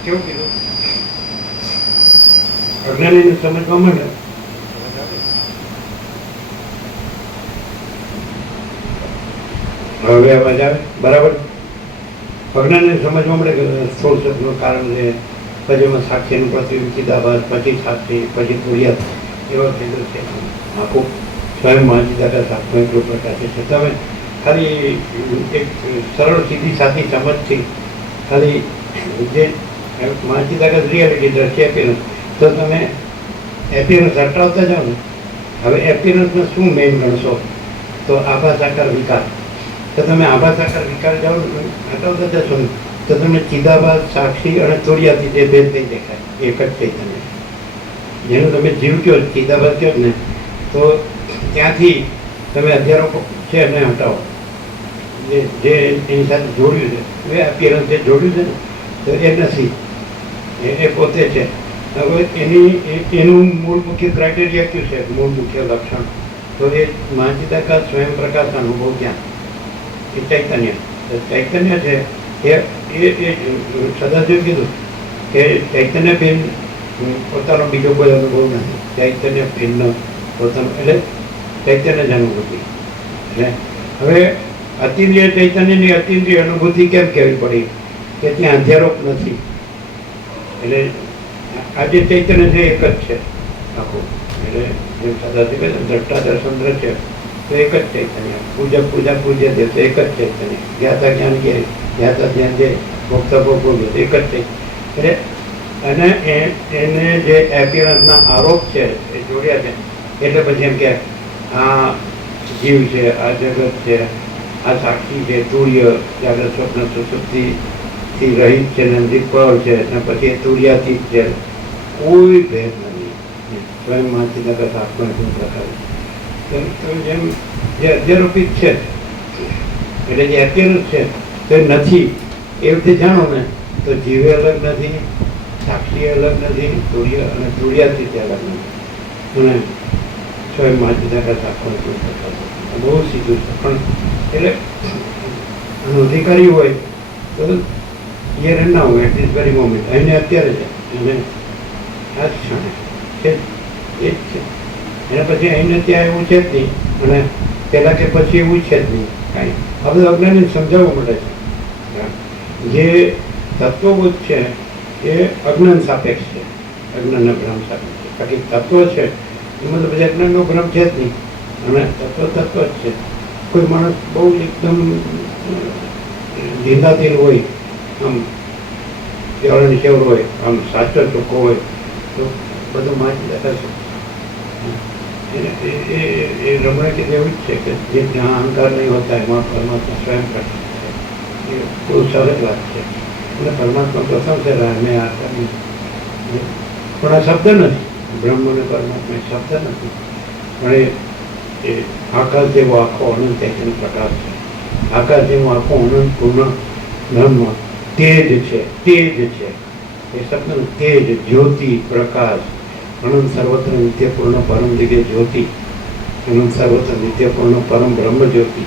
કેવું કીધું? અજ્ઞાનીને સમજવા માટે હવે અવાજ આવે બરાબર. અજ્ઞાનીને સમજવા માટે સ્થૂળ શબ્દનું કારણ છે, પછી એમાં સાક્ષીનું પ્રતિબિંબ, ચિદાભાસ, પછી સાક્ષી, પછી તુર્યાત એવા કીધું છે. આખું સ્વયં મહાચિદાકાશ આખું એટલું પ્રકાશ છે. તમે ખાલી એક સરળ સીધી સાદી સમજથી ખાલી જે માનસિક તાકાત રિયાલિટી દ્રષ્ટિ એપિયરન્સ. તો તમે એપિયરન્સ હટાવતા જાઓ ને, હવે એપિયરન્સમાં શું મેઇન ગણશો? તો આભાસ આકાર વિકાર. તો તમે આભાસ આકાર વિકાર જાઓ ને હટાવતા જશો ને, તો તમને ચિદાભાસ, સાક્ષી અને તુરિયાથી જે ભેદ નહીં દેખાય, એક જ ચૈતન્ય. જેનું તમે જીવ કહો, ચિદાભાસ કહો ને, તો ત્યાંથી તમે હજારો છે એને હટાવો, જે એની સાથે જોડ્યું છે, એ એપિયરન્સ જે જોડ્યું છે ને, તો એ નથી, એ પોતે છે. હવે એનું મૂળ મુખ્ય ક્રાઇટેરિયા કયું છે, મૂળ મુખ્ય લક્ષણ? તો એ માનસિક તાકાત, સ્વયં પ્રકાશ, અનુભવ, જ્ઞાન, એ ચૈતન્ય. તો ચૈતન્ય છે એ સદાશિવ કીધું કે ચૈતન્ય ભિન્ન પોતાનો બીજો કોઈ અનુભવ નથી. ચૈતન્ય ભિન્ન પોતાનો, એટલે ચૈતન્ય જ અનુભૂતિ. એટલે હવે અતિન્દ્રિય ચૈતન્યની અતિન્દ્રિય અનુભૂતિ કેમ કહેવી પડી? કે ત્યાં અંધેરોપ નથી. એટલે આ જે ચૈતન્ય છે એક જ છે આખું. એટલે જેમ સદાશિવ દ્રષ્ટા દર્શન દ્રશ્ય તો એક જ ચૈતન્ય. પૂજા પૂજ્ય દે તો એક જ ચૈતન્ય. જ્ઞાતા જ્ઞાન કે જ્ઞાતા જ્ઞાન જે ભોગતા ભોગ એક જ ચૈતન્ય. એટલે અને એને જે એપિયરન્સના આરોપ છે એ જોડ્યા છે. એટલે પછી એમ કે આ જીવ છે, આ જગત છે, આ સાક્ષી છે, તુર્ય, જાગ્રત સ્વપ્ન સુષુપ્તિથી રહિત છે ને દીપળ છે, અને પછી એ તુર્યાથી છે. કોઈ ભેદ નથી. સ્વયં માનસિક તાકાત આત્મા શું પ્રકાર તો જેમ જે અધ્યારોપિત છે, એટલે જે એપિયરન્સ છે તો નથી, એ રીતે જાણો ને તો જીવે અલગ નથી, સાક્ષી અલગ નથી, તુર્ય અને તુર્યાથી તે અલગ નથી. અને સ્વયં માનસિક તાકાત આત્મા શું પ્રકાર બહુ સીધું છે. પણ એટલે અધિકારી હોય તો here and now, at this very moment, એને અત્યારે છે, અને આ જ ક્ષણે છે, એ જ છે. એના પછી એને ત્યાં એવું છે જ નહીં, અને પહેલાં કે પછી એવું છે જ નહીં કાંઈ. આ બધું અજ્ઞાનને સમજાવવા મળે છે. જે તત્વબોધ છે એ અજ્ઞાન સાપેક્ષ છે, અજ્ઞાનના ભ્રમ સાપેક્ષ છે. બાકી તત્વ છે એમાં તો પછી અજ્ઞાનનો ભ્રમ છે જ નહીં, અને તત્વ જ છે. કોઈ માણસ બહુ એકદમ ધીંધાધીન હોય, આમ કેવળ કેવળ હોય, આમ સાચો ચોખ્ખો હોય, તો બધું માહિતી દેતા છે. એ રમણે કે એવું જ છે કે જે જ્યાં અહંકાર નહીં હોતા એમાં પરમાત્મા સ્વયં પ્રકાશ છે. એ બહુ સરસ વાત છે. એટલે પરમાત્મા પ્રથમ છે, મેં આ કર્યું. પણ આ શબ્દ નથી, બ્રહ્મ અને પરમાત્મા એ શબ્દ નથી, પણ એ આકાશ જેવો આખો અનંત તેજનો પ્રકાશ છે. આકાશ જેવો આખો અનંત પૂર્ણ બ્રહ્મ તેજ છે, તેજ છે. એ શબ્દનું તેજ, જ્યોતિ, પ્રકાશ, અનંત સર્વત્ર નિત્યપૂર્ણ પરમ દિવ્ય જ્યોતિ, અનંત સર્વત્ર નિત્યપૂર્ણ પરમ બ્રહ્મ જ્યોતિ,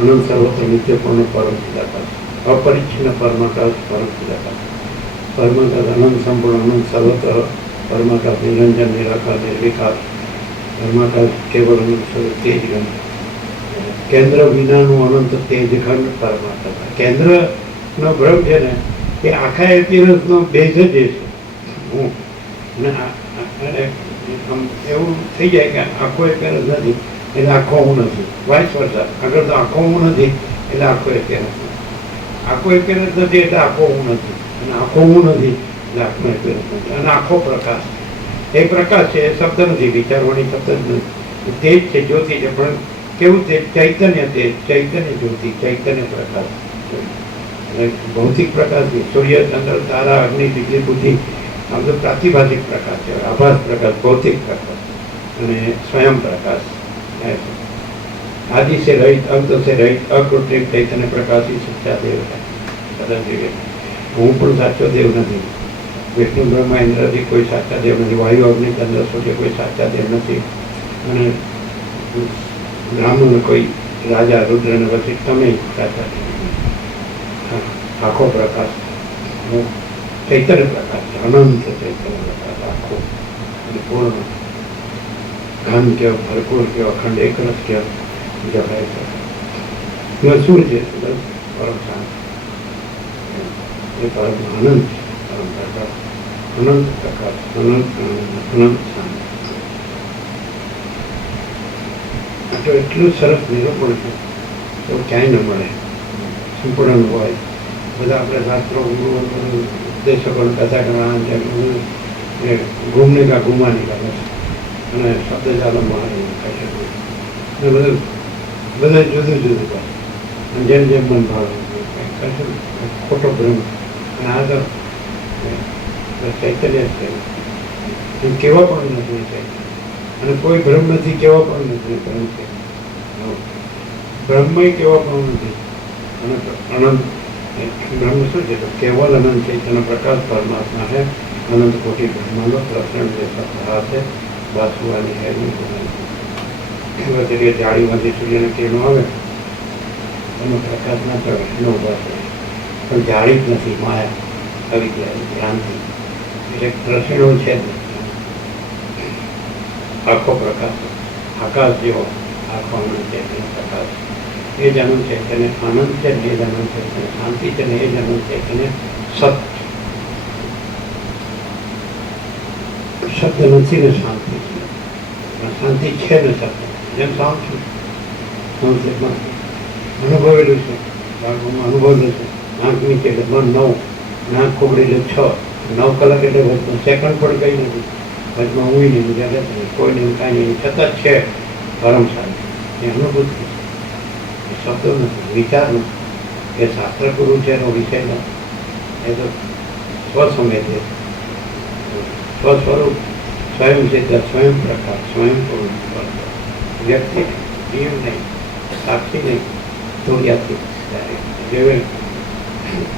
અનંત સર્વત્ર નિત્યપૂર્ણ પરમ ચિદાકાશ, અપરિચ્છિન્ન પરમાકાશ, પરમ ચિદાકાશ, પરમાકાશ, અનંત સંપૂર્ણ, અનંત સર્વત્ર પરમાકાશ, નિરંજન, નિરાકાર, નિર્વિકાર, પરમાકાશ, કેવળ અનંત સ્વરૂપ તેજગંધ, કેન્દ્ર વિનાનું અનંત તેજખંડ પરમાકાશ. કેન્દ્રનો ભ્રમ છે ને એ આખા એપિયરન્સનો બેઝ જ છે. હું અને આમ એવું થઈ જાય કે આખો એપિયરન્સ નથી એટલે આખો હું નથી, વાઇસ વર્સા. આગળ તો આખો હું નથી એટલે આખો એપિયરન્સ નથી, આખો એપિયરન્સ નથી એટલે આખો હું નથી, અને આખો હું નથી એટલે આખો એપિયરન્સ નથી. અને આખો પ્રકાશ, એ પ્રકાશ છે, એ શબ્દ નથી, વિચારવાણી શબ્દ જ નથી. તે જ છે, જ્યોતિ છે. પણ કેવું છે? ચૈતન્ય તે, ચૈતન્ય જ્યોતિ, ચૈતન્ય પ્રકાશ. ભૌતિક પ્રકાશ નહીં. સૂર્ય, ચંદ્ર, તારા, અગ્નિ, વીજળી, બુદ્ધિ, આમ તો પ્રાતિભાષિક પ્રકાશ છે. આભાસ પ્રકાશ, ભૌતિક પ્રકાશ, અને સ્વયં પ્રકાશ. આદિ से रहित, अंत से रहित, अकृत्रिम चैतन्य प्रकाशी सच्चा देव है. સદાશિવ હું પણ સાચો દેવ નથી. વિષ્ણુ બ્રહ્મા ઇન્દ્રથી કોઈ સાચા દેવ નથી. વાયુ, અગ્નિ, ચંદ્ર, સૂર્ય કોઈ સાચા દેવ નથી. અને બ્રાહ્મણ, કોઈ રાજા, રુદ્ર ને પછી તમે સાચા દેવ. આખો પ્રકાશ ચૈતન્ય પ્રકાશ છે, અનંત ચૈતન્ય પ્રકાશ, આખો અને પૂર્ણ, ઘન કયો, ભરપૂર કયો, અખંડ એકરસ કયો, જવાય છે. શું છે? પરમ શાંત, એ પરમ આનંદ છે, પરમ પ્રકાશ, અનંત પ્રકાશ, અનંત શાંત. આ તો એટલું સરસ નિરૂપણ છે તો ક્યાંય ન મળે. સંપૂર્ણ હોય બધા આપણે શાસ્ત્રો उपदेशकों ने कथा करना घूमने का घुमाने का बस અને શબ્દ ચાલો મારે કહી શકું બધા જુદું જુદું બસ જેમ જેમ મન ભાવે કહીશું ખોટો ભ્રમ અને આ તો ચૈતન્ય જ છે કેવા પણ નથી ચૈતન્ય અને કોઈ ભ્રમ નથી કેવા પણ નથી ભ્રમ છે બ્રહ્મય કેવા પણ નથી અને અનંત બ્રહ્મ શું છે તો કેવલ અનંત ચૈતન્ય પ્રકાશ પરમાત્મા है अनंत कोटि ब्रह्मांडों प्रसन्न जैसा रहा है वासुवानी है नहीं जाड़ी में सूर्य ने किरणों आवे एनो प्रकाश ना चढ़े एनो उभास पण जाड़ी ज नथी माया अविद्या भ्रांति એટલે પ્રસન્નો છે આખો પ્રકાશ આકાશ જેવો આખો અનંત ચૈતન્ય પ્રકાશ એ જ અનંત ચૈતન્ય આનંદ છે ને એ જ અનંત ચૈતન્ય શાંતિ છે ને એ જ અનંત ચૈતન્ય સત शब्द नहीं ने शांति शांति है ने शब्द जेम शांत छू अनुभवेलू है अनुभवेलू है आँख नीचे मन 9 आँख खोबड़ी 6 9 कलाक एट सेकंड पर कई नहीं वचमा हुई नहीं जगत नहीं कोई नहीं कहीं नहीं छत है परम शांति ये अनुभूति शब्दों नहीं विचार नहीं ये शास्त्र गुरु है विषय न ये तो स्वसमय है स्वस्वरूप स्वयं सिद्ध स्वयं प्रकाश स्वयं व्यक्ति जीव नहीं साक्षी नहीं तुर्याती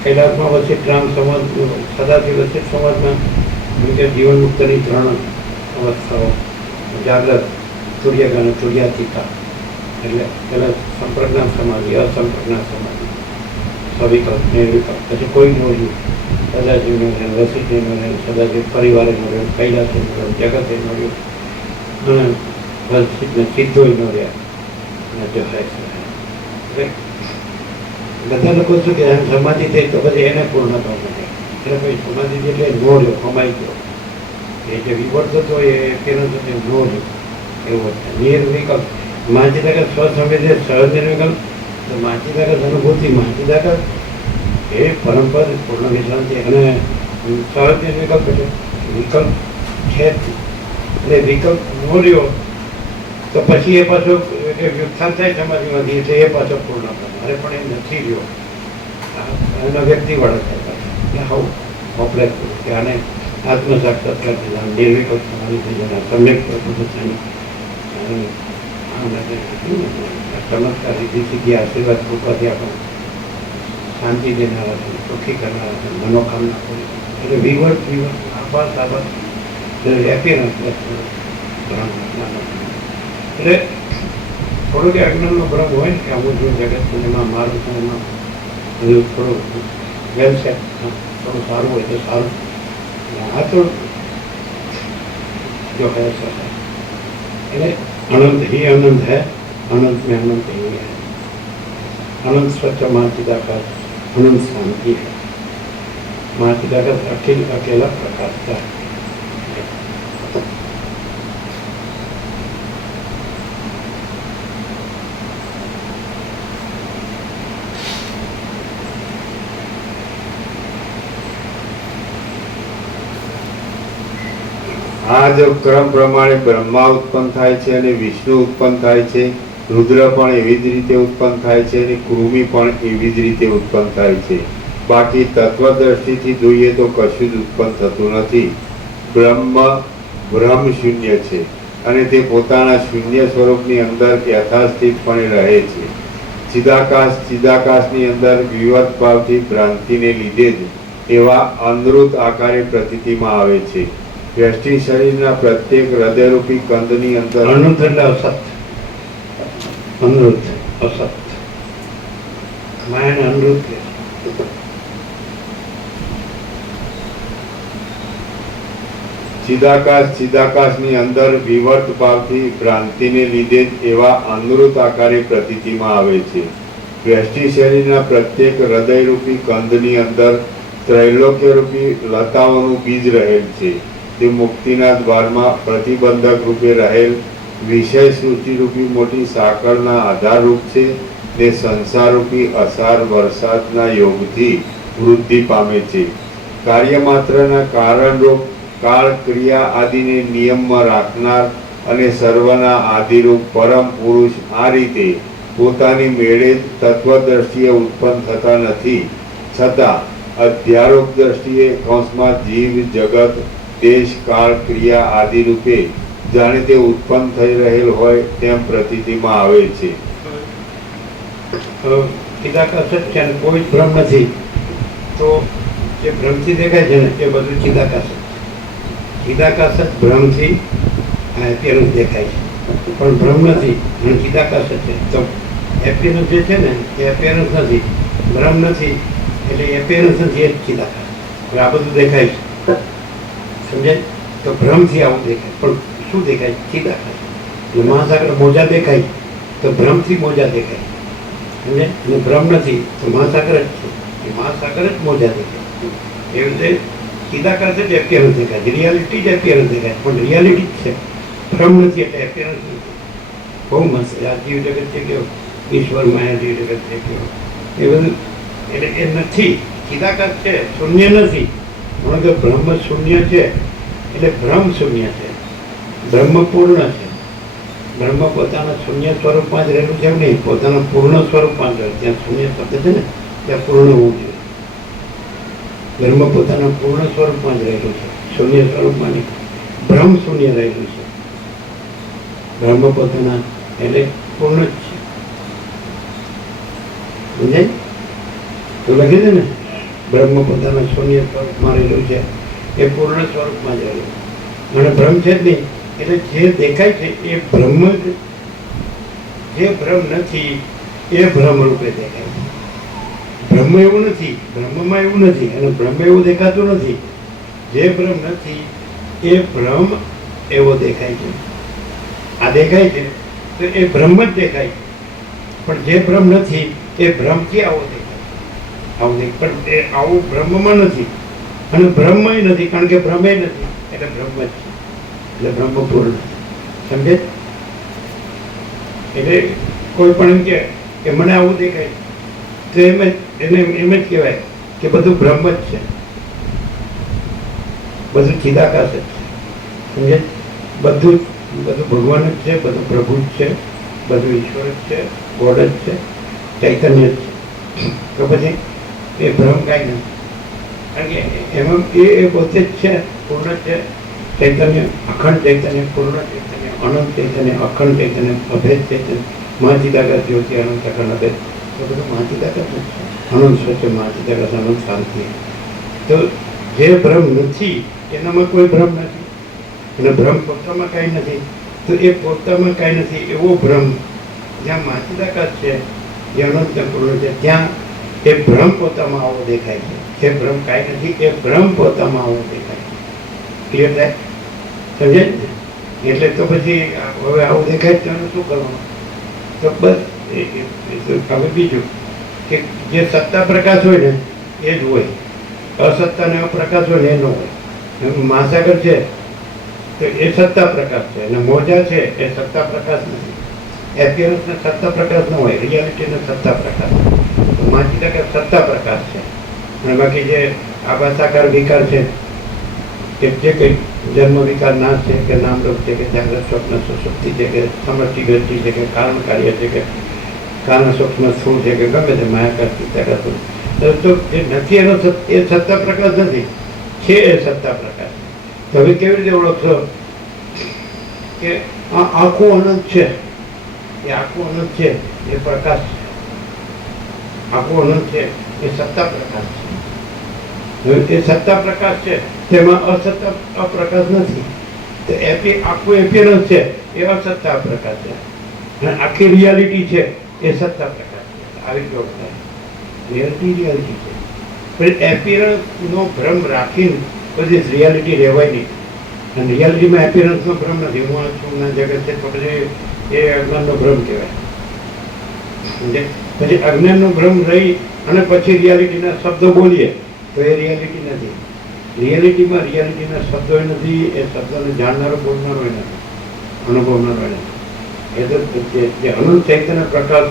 कैलाश में वसित राम समाज सदाથી વસિત સમાજમાં જીવન મુક્તની 3 અવસ્થાઓ જાગ્રત તુર્યગણ તુર્યાતીતા એટલે પેલા સંપ્રજ્ઞાન સમાધિ અસંપ્રજ્ઞાન સમાધિ સવિકલ્પ નિર્વિકલ્પ પછી કોઈ ન હોય सदाशिव ने वसिष्ठ ने सदाशिव परिवार मळ्यो कैलास मळ्यो जगत मळ्यो वसिष्ठ ने सिद्धो मळ्या जो है બધા લોકો શું કે સમાધિ થઈ તો પછી એને પૂર્ણતા મળે એટલે ભાઈ સમાધિ એટલે નો રહ્યો કમાઈ ગયો એ જે વિવર્ત હતો એ તેનો સાથે નો રહ્યો એવું છે નિર્વિકલ્પ માનસિક સ્વસંવેદે સહજ નિર્વિકલ્પ તો માનસિક અનુભૂતિ માનસિક એ પરમપદ પૂર્ણ વિશ્રાંતિ અને સહજ વિકલ્પ એટલે વિકલ્પ છે એટલે વિકલ્પ ન રહ્યો તો પછી એ પાછો વ્યુત્થાન થાય સમાધિમાંથી એટલે એ પાછો પૂર્ણ કરે અરે પણ એ નથી રહ્યો એનો વ્યક્તિવાળો થાય પાછો એટલે આવું હોપલેસ કે આને આત્મસાક્ષાત્કાર થયા નિર્વિકલ્પ સમાધિ થઈ જાય સમ્યક પ્રભુતાની ચમત્કાર રીતિ સિદ્ધિ આશીર્વાદ કૃપાથી આપણને शांति देना सुखी करना मनोकामना એટલે વિવર્ત આભાસ હેપીનેસ એટલે થોડું કે અજ્ઞાનનો ભ્રમ હોય ને કે આવું જો જગત એમાં મારું છે એમાં થોડું વેલ સેટ થોડું સારું હોય તો સારું આ તો जो है सो है એટલે अनंत ही अनंत है अनंत में अनंत ही है अनंत स्वच्छ मानसिका अनंत शांति है मानसिका का अकेला प्रकाश है આ જો ક્રમ પ્રમાણે બ્રહ્મા ઉત્પન્ન થાય છે અને વિષ્ણુ ઉત્પન્ન થાય છે, રુદ્ર પણ એવી જ રીતે ઉત્પન્ન થાય છે અને કૃમિ પણ એવી જ રીતે ઉત્પન્ન થાય છે. બાકી તત્વદ્રષ્ટિથી જોઈએ તો કશું જ ઉત્પન્ન થતું નથી. બ્રહ્મ શૂન્ય છે અને તે પોતાના શૂન્ય સ્વરૂપની અંદર યથાસ્થિતપણે રહે છે. ચિદાકાશની અંદર વિવર્ત ભાવથી ભ્રાંતિને લીધે જ એવા અનૃત આકારે પ્રતીતિમાં આવે છે. વ્યષ્ટિ શરીરના પ્રત્યેક હૃદયરૂપી કંદની અંદર અનૃત એટલે અસત, અનૃત અસત માયાને અનૃત કહે. ચિદાકાશની અંદર વિવર્ત ભાવથી ભ્રાંતિને લીધે જ એવા અનૃત આકારે પ્રતીતિમાં આવે છે. વ્યષ્ટિ શરીરના પ્રત્યેક હૃદયરૂપી કંદની અંદર ત્રૈલોક્યરૂપી લતાઓનું બીજ રહેલ છે. તે મુક્તિના દ્વારમાં પ્રતિબંધક રૂપે રહેલ વિષય સૃષ્ટિરૂપી મોટી સાંકળના આધારરૂપ છે. તે સંસારરૂપી અસાર વરસાદના યોગથી વૃદ્ધિ પામે છે. કાર્ય માત્રના કારણરૂપ કાળ ક્રિયા આદિને નિયમમાં રાખનાર અને સર્વના આદિરૂપ પરમ પુરુષ આ રીતે પોતાની મેળે જ તત્વદ્રષ્ટિએ ઉત્પન્ન થતા નથી, છતાં અધ્યારોપ દ્રષ્ટિએ કૌંસમાં જીવ જગત દેશ કાળ ક્રિયા આદિ રૂપે જાણે તે ઉત્પન્ન થઈ રહેલ હોય તેમ પ્રતીતિમાં આવે છે. ચિદાકાશ જ છે અને કોઈ જ ભ્રમ નથી. તો જે ભ્રમથી દેખાય છે ને એ બધું ચિદાકાશ જ છે. ચિદાકાશ જ ભ્રમથી એપિયરન્સ દેખાય છે, પણ ભ્રમ નથી અને ચિદાકાશ જ છે. તો એપિયરન્સ જે છે ને એ એપિયરન્સ નથી, ભ્રમ નથી, એટલે એપિયરન્સ નથી, એ જ ચિદાકાશ. હવે આ બધું દેખાય છે, સમજાય? તો ભ્રમથી આવું દેખાય, પણ શું દેખાય? ચિદાકાશ. એટલે મહાસાગર મોજા દેખાય તો ભ્રમથી મોજા દેખાય, સમજાય? અને ભ્રમ નથી તો મહાસાગર જ છે, એ મહાસાગર જ મોજા દેખાય. એવી રીતે ચિદાકાશ જ એપિયરન્સ દેખાય, રિયાલિટી જ એપિયરન્સ દેખાય, પણ રિયાલિટી જ છે, ભ્રમ નથી એટલે એપિયરન્સ નથી. બહુ મસ્ત આ જીવ જગત છે કેવો, ઈશ્વરમાં જીવ જગત છે કેવો, એ બધું એટલે એ નથી. ચિદાકાશ છે, શૂન્ય નથી. કારણ કે બ્રહ્મ શૂન્ય છે એટલે ભ્રમ શૂન્ય છે, બ્રહ્મ પૂર્ણ છે. બ્રહ્મ પોતાના શૂન્ય સ્વરૂપમાં જ રહેલું છે, નહીં પોતાના પૂર્ણ સ્વરૂપમાં જ રહે. ત્યાં શૂન્ય શબ્દ છે ને ત્યાં પૂર્ણ હોવું જોઈએ. બ્રહ્મ પોતાના પૂર્ણ સ્વરૂપમાં જ રહેલું છે, શૂન્ય સ્વરૂપમાં નહીં. બ્રહ્મ શૂન્ય રહેલું છે, બ્રહ્મ પોતાના એટલે પૂર્ણ જ છે. સમજાય? તો લખી દે ને, બ્રહ્મ પોતાના શૂન્ય સ્વરૂપમાં રહેલું છે, એ પૂર્ણ સ્વરૂપમાં જ રહેલું. અને ભ્રમ છે જ નહીં, એટલે જે દેખાય છે એ બ્રહ્મ જ, જે ભ્રમ નથી એ ભ્રમ રૂપે દેખાય છે. બ્રહ્મ એવું નથી, બ્રહ્મમાં એવું નથી, અને બ્રહ્મ એવું દેખાતું નથી. જે ભ્રમ નથી એ ભ્રમ એવો દેખાય છે. આ દેખાય છે તો એ બ્રહ્મ જ દેખાય છે, પણ જે ભ્રમ નથી એ ભ્રમથી આવો દેખાય. આવું દેખાય પણ એ આવું બ્રહ્મમાં નથી અને બ્રહ્મય નથી, કારણ કે ભ્રમે નથી એટલે બ્રહ્મ જ છે, એટલે બ્રહ્મ પૂર્ણ. સમજે? એટલે કોઈ પણ એમ કે મને આવું દેખાય તો એમ જ કહેવાય કે બધું બ્રહ્મ જ છે, બધું ચિદાકાશ જ છે. સમજે? બધું ભગવાન જ છે, બધું પ્રભુ જ છે, બધું ઈશ્વર જ છે, ગોડ જ છે, ચૈતન્ય જ છે. તો પછી એ ભ્રમ કાંઈ નથી, કારણ કે એમાં એ પોતે જ છે, પૂર્ણ છે. ચૈતન્ય, અખંડ ચૈતન્ય, પૂર્ણ ચૈતન્ય, અનંત ચૈતન્ય, અખંડ ચૈતન્ય, અભેદ ચૈતન્ય, મહાચિદાકાશ જ્યોતિ, અનંત અખંડ અભેદ. તો બધું મહાચિદાકાશ જ છે. અનંત સ્વચ્છ મહાચિદાકાશ, અનંત શાંતિ. તો જે ભ્રમ નથી એનામાં કોઈ ભ્રમ નથી, અને ભ્રમ પોતામાં કાંઈ નથી. તો એ પોતામાં કાંઈ નથી એવો ભ્રમ જ્યાં મહાચિદાકાશ છે, જે અનંત પૂર્ણ છે, ત્યાં એ ભ્રમ પોતામાં આવો દેખાય છે. જે ભ્રમ કાંઈ નથી એ ભ્રમ પોતામાં આવો દેખાય છે. ક્લિયર થાય? સમજે ને? એટલે તો પછી હવે આવું દેખાય તો શું કરવાનું? તો બસ હવે બીજું કે જે સત્તા પ્રકાશ હોય ને એ જ હોય, અસત્તા ને અપ્રકાશ હોય ને એ ન હોય. મહાસાગર છે તો એ સત્તા પ્રકાશ છે, અને મોજા છે એ સત્તા પ્રકાશ નથી. એપિયરન્સ ને સત્તા પ્રકાશ ન હોય, રિયાલિટી ને સત્તા પ્રકાશ. મહાચિદાકાશ સત્તા પ્રકાશ છે, અને બાકી જે આભાસાકાર વિકાર છે કે જે કંઈ જન્મ વિકાર નાશ છે કે નામરૂપ છે કે જાગ્રત સ્વપ્ન સુષુપ્તિ છે કે સમષ્ટિ દ્રષ્ટિ છે કે કારણ કાર્ય છે કે કારણ સૂક્ષ્મ સ્થૂળ છે કે ગમે તે માયાકાર ચિત્તાકાર, તો જે નથી એનો એ સત્તા પ્રકાશ નથી, છે એ સત્તા પ્રકાશ. તો હવે કેવી રીતે ઓળખશો કે આ આખું અનંત છે, એ આખું અનંત છે એ પ્રકાશ છે, આખું અનંત છે એ સત્તા પ્રકાશ છે. એ સત્તા પ્રકાશ છે, તેમાં અસત્તા અપ્રકાશ નથી. તો આખું એપિયરન્સ છે એ અસત્તા પ્રકાશ છે, અને આખી રિયાલિટી છે એ સત્તા પ્રકાશ છે. આવી રીતે ઓળખાય. રિયાલિટી છે, પણ એપિયરન્સ નો ભ્રમ રાખીને પછી રિયાલિટી રહેવાય નહીં. અને રિયાલિટીમાં એપિયરન્સ નો ભ્રમ નથી. હું આ છું ના જગત છે તો પછી એ અજ્ઞાનનો ભ્રમ કહેવાય. પછી અજ્ઞાનનો ભ્રમ રહી અને પછી રિયાલિટીના શબ્દો બોલીએ તો એ રિયાલિટી નથી. રિયાલિટીમાં રિયાલિટીના શબ્દો નથી, એ શબ્દોને જાણનારો બોલનારો નથી, અનુભવનારો નથી. એ તો જે અનંત ચૈતન્ય પ્રકાશ,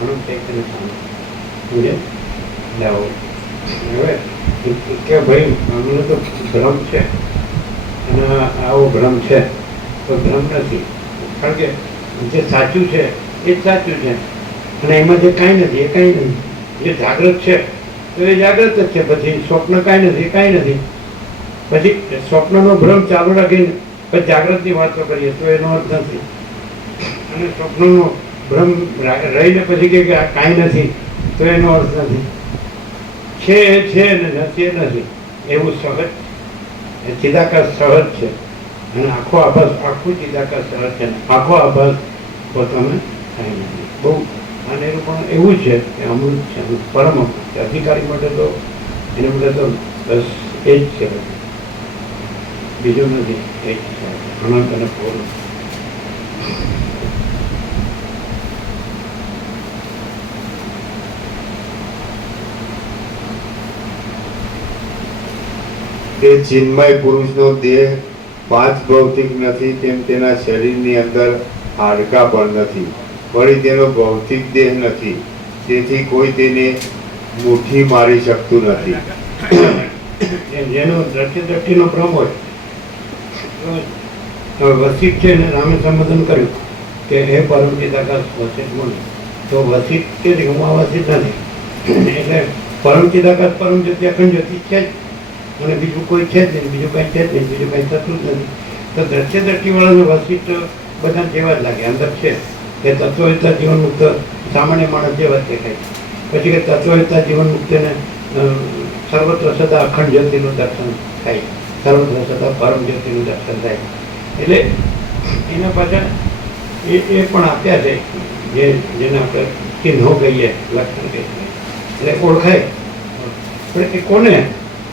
અનંત ચૈતન્ય શાંતિ. સમજે? હવે કે ભાઈ અમને તો ભ્રમ છે અને આવો ભ્રમ છે, તો ભ્રમ નથી. કારણ કે જે સાચું છે એ જ સાચું છે અને એમાં જે કાંઈ નથી એ કાંઈ નથી. જે જાગૃત છે તો એ જાગૃત જ છે, પછી સ્વપ્ન કાંઈ નથી એ કાંઈ નથી. પછી સ્વપ્નનો ભ્રમ ચાલુ રાખીને પછી જાગૃતની વાતો કરીએ તો એનો અર્થ નથી. અને સ્વપ્નનો ભ્રમ રહીને પછી કે આ કાંઈ નથી તો એનો અર્થ નથી. છે એ છે ને નથી એ નથી, એવું સહજ એ ચિદાકાશ સહજ છે. અને આખો આભાસ આખું ચિદાકાશ સહજ છે ને આખો આભાસ પોતાને કાંઈ નથી. બહુ અને એનું પણ એવું છે કે અમૃત છે, પરમ અમૃત છે. અધિકારી માટે તો એને માટે તો બસ એ જ છે, બીજું નથી. એ જ છે અનંત અને પૂર્ણ. તે ચિન્મય પુરુષનો દેહ પાંચ ભૌતિક નથી, તેમ તેના શરીરની અંદર હાડકાં પણ નથી. વળી તેનો ભૌતિક દેહ નથી, તેથી કોઈ તેને મુઠ્ઠી મારી શકતું નથી. જેનો દ્રષ્ટિનો ભ્રમ હોય, વસિત છે ને રામે સંબોધન કર્યું કે હે પરમ ચિદાકાશ વસિત મુનિ, તો વસિત કે હું આ વસિત નથી. એટલે પરમ ચિદાકાશ પરમ જ્યોતિ અખંડ જ્યોતિ છે જ, અને બીજું કોઈ છે જ નહીં, બીજું કંઈ છે જ નહીં, બીજું કંઈ થતું જ નથી. તો દ્રષ્ટિવાળાને વસિત બધા જેવા જ લાગે. અંદર છે કે તત્વવેતા જીવન મુક્ત સામાન્ય માણસ જેવા જ દેખાય. પછી કે તત્વવેતા જીવન મુક્તને સર્વત્ર સદા અખંડ જ્યોતિનું દર્શન થાય, સર્વત્ર સદા પરમ જ્યોતિનું દર્શન થાય. એટલે એના પાછળ એ પણ આપ્યા છે જેને આપણે ચિહ્નો કહીએ, લક્ષણ કહીએ, એટલે ઓળખાય. પણ એ કોને?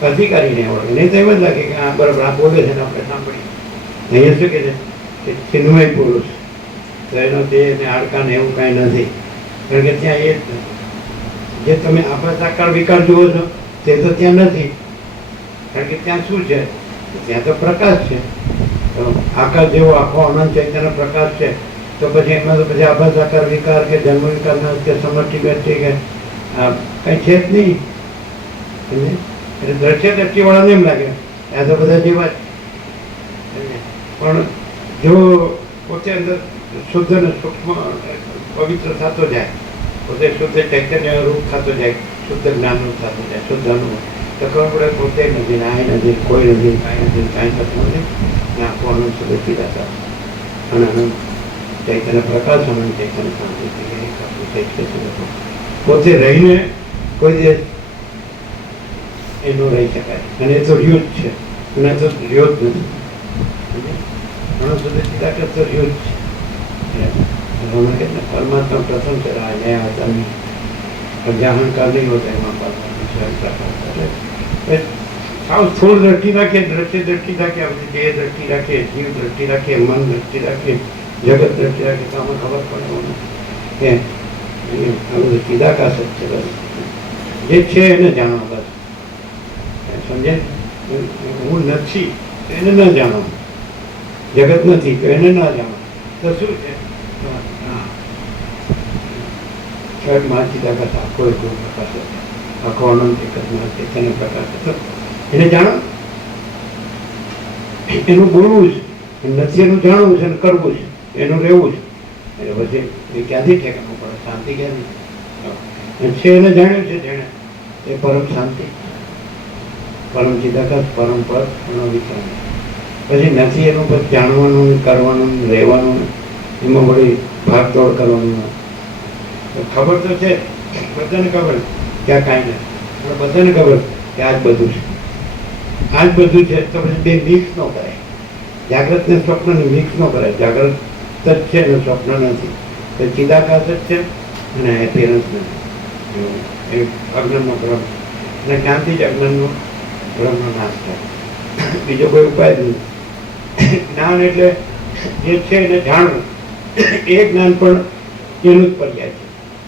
અધિકારીને ઓળખે. નહીં તો એમ જ લાગે કે આ બરાબર આ બોલે છે ને આપણે સાંભળીએ. અહીંયા શું કહે છે કે ચિન્મય પુરુષ, તો એનો દેહ ને હાડકાં ને એવું કાંઈ નથી. કારણ કે ત્યાં એ જે તમે આભાસ આકાર વિકાર જુઓ છો તે તો ત્યાં નથી. કારણ કે ત્યાં શું છે? ત્યાં તો પ્રકાશ છે. આકાશ જેવો આખો અનંત ચૈતન્ય પ્રકાશ છે. તો પછી એમાં તો પછી આભાસ આકાર વિકાર કે જન્મ વિકારના કે સમષ્ટિ બેઠી કે કંઈ છે જ નહીં. એટલે દ્રષ્ટિવાળાને એમ લાગે આ તો બધા જેવા જ. પણ જો પોતે અંદર શુદ્ધ અને સૂક્ષ્મ પવિત્ર થતો જાય, પોતે શુદ્ધ ચૈતન્ય રૂપ થતો જાય, શુદ્ધ જ્ઞાનનું થતો જાય, શુદ્ધ અનુભવ, તો ખબર પડે પોતે નથી, ના નથી, કોઈ નથી, કાંઈ નથી, કાંઈ થતું નથી. ને આખો અનંત સુધી પીડા થાય અને અનંત ચૈતન્ય પ્રકાશ, અનંત ચૈતન્ય શાંતિ પોતે રહીને કોઈ દિવસ એનો રહી શકાય. અને એ તો રહ્યો જ છે, અને તો રહ્યો જ નથી. ઘણો સુધી ચિદાકાશ તો રહ્યો જ છે. પરમાત્મા પ્રથમ છે, ન્યાય હતા નહીં, અહંકાર નહીં હોતા એમાં પરમાત્મા. સાવ સ્થૂળ દ્રષ્ટિ રાખીએ, દ્રષ્ટિ રાખીએ, આપણે દેહ દ્રષ્ટિ રાખીએ, જીવ દ્રષ્ટિ રાખીએ, મન દ્રષ્ટિ રાખીએ, જગત દ્રષ્ટિ રાખીએ, તો આમાં ખબર પડે કે આ બધું ચિદાકાશ જ છે. બસ જે છે એને જાણો. બસ સમજે? હું નથી એને ન જાણો, જગત નથી તો એને ન જાણો, તો શું છે? માં ચિદાકાશ આખો એક પ્રકાશ, આખો અનંત એક જ ચેતન પ્રકાશ. એને જાણો, એનું બોલવું છે, નથી એનું જાણવું છે, કરવું છે, એનું રહેવું છે. એટલે પછી એ ક્યાંથી ઠેકાણું પડે? શાંતિ ક્યાંથી છે? એને જાણ્યું છે જેણે, એ પરમ શાંતિ, પરમ ચિદાકાશ, પરમ પદ, વિચાર. પછી નથી એનું પછી જાણવાનું, કરવાનું, રહેવાનું, એમાં વળી ભાગદોડ કરવાનું. ખબર તો છે, બધાને ખબર કે આ કાંઈ નથી, પણ બધાને ખબર કે આ જ બધું છે, આ જ બધું છે. તો પછી બે મિક્સ ન કરાય. જાગ્રત ને સ્વપ્ન મિક્સ ન કરાય. જાગ્રત જ છે ને સ્વપ્ન નથી, તો ચિદાકાશ જ છે અને એપિયરન્સ નથી. એ અજ્ઞાનનો ભ્રમ, અને જ્ઞાનથી જ અજ્ઞાનનો ભ્રમનો નાશ થાય. બીજો કોઈ ઉપાય નથી. જ્ઞાન એટલે જે છે એને જાણવું, એ જ્ઞાન પણ એનું જ પર્યાય છે.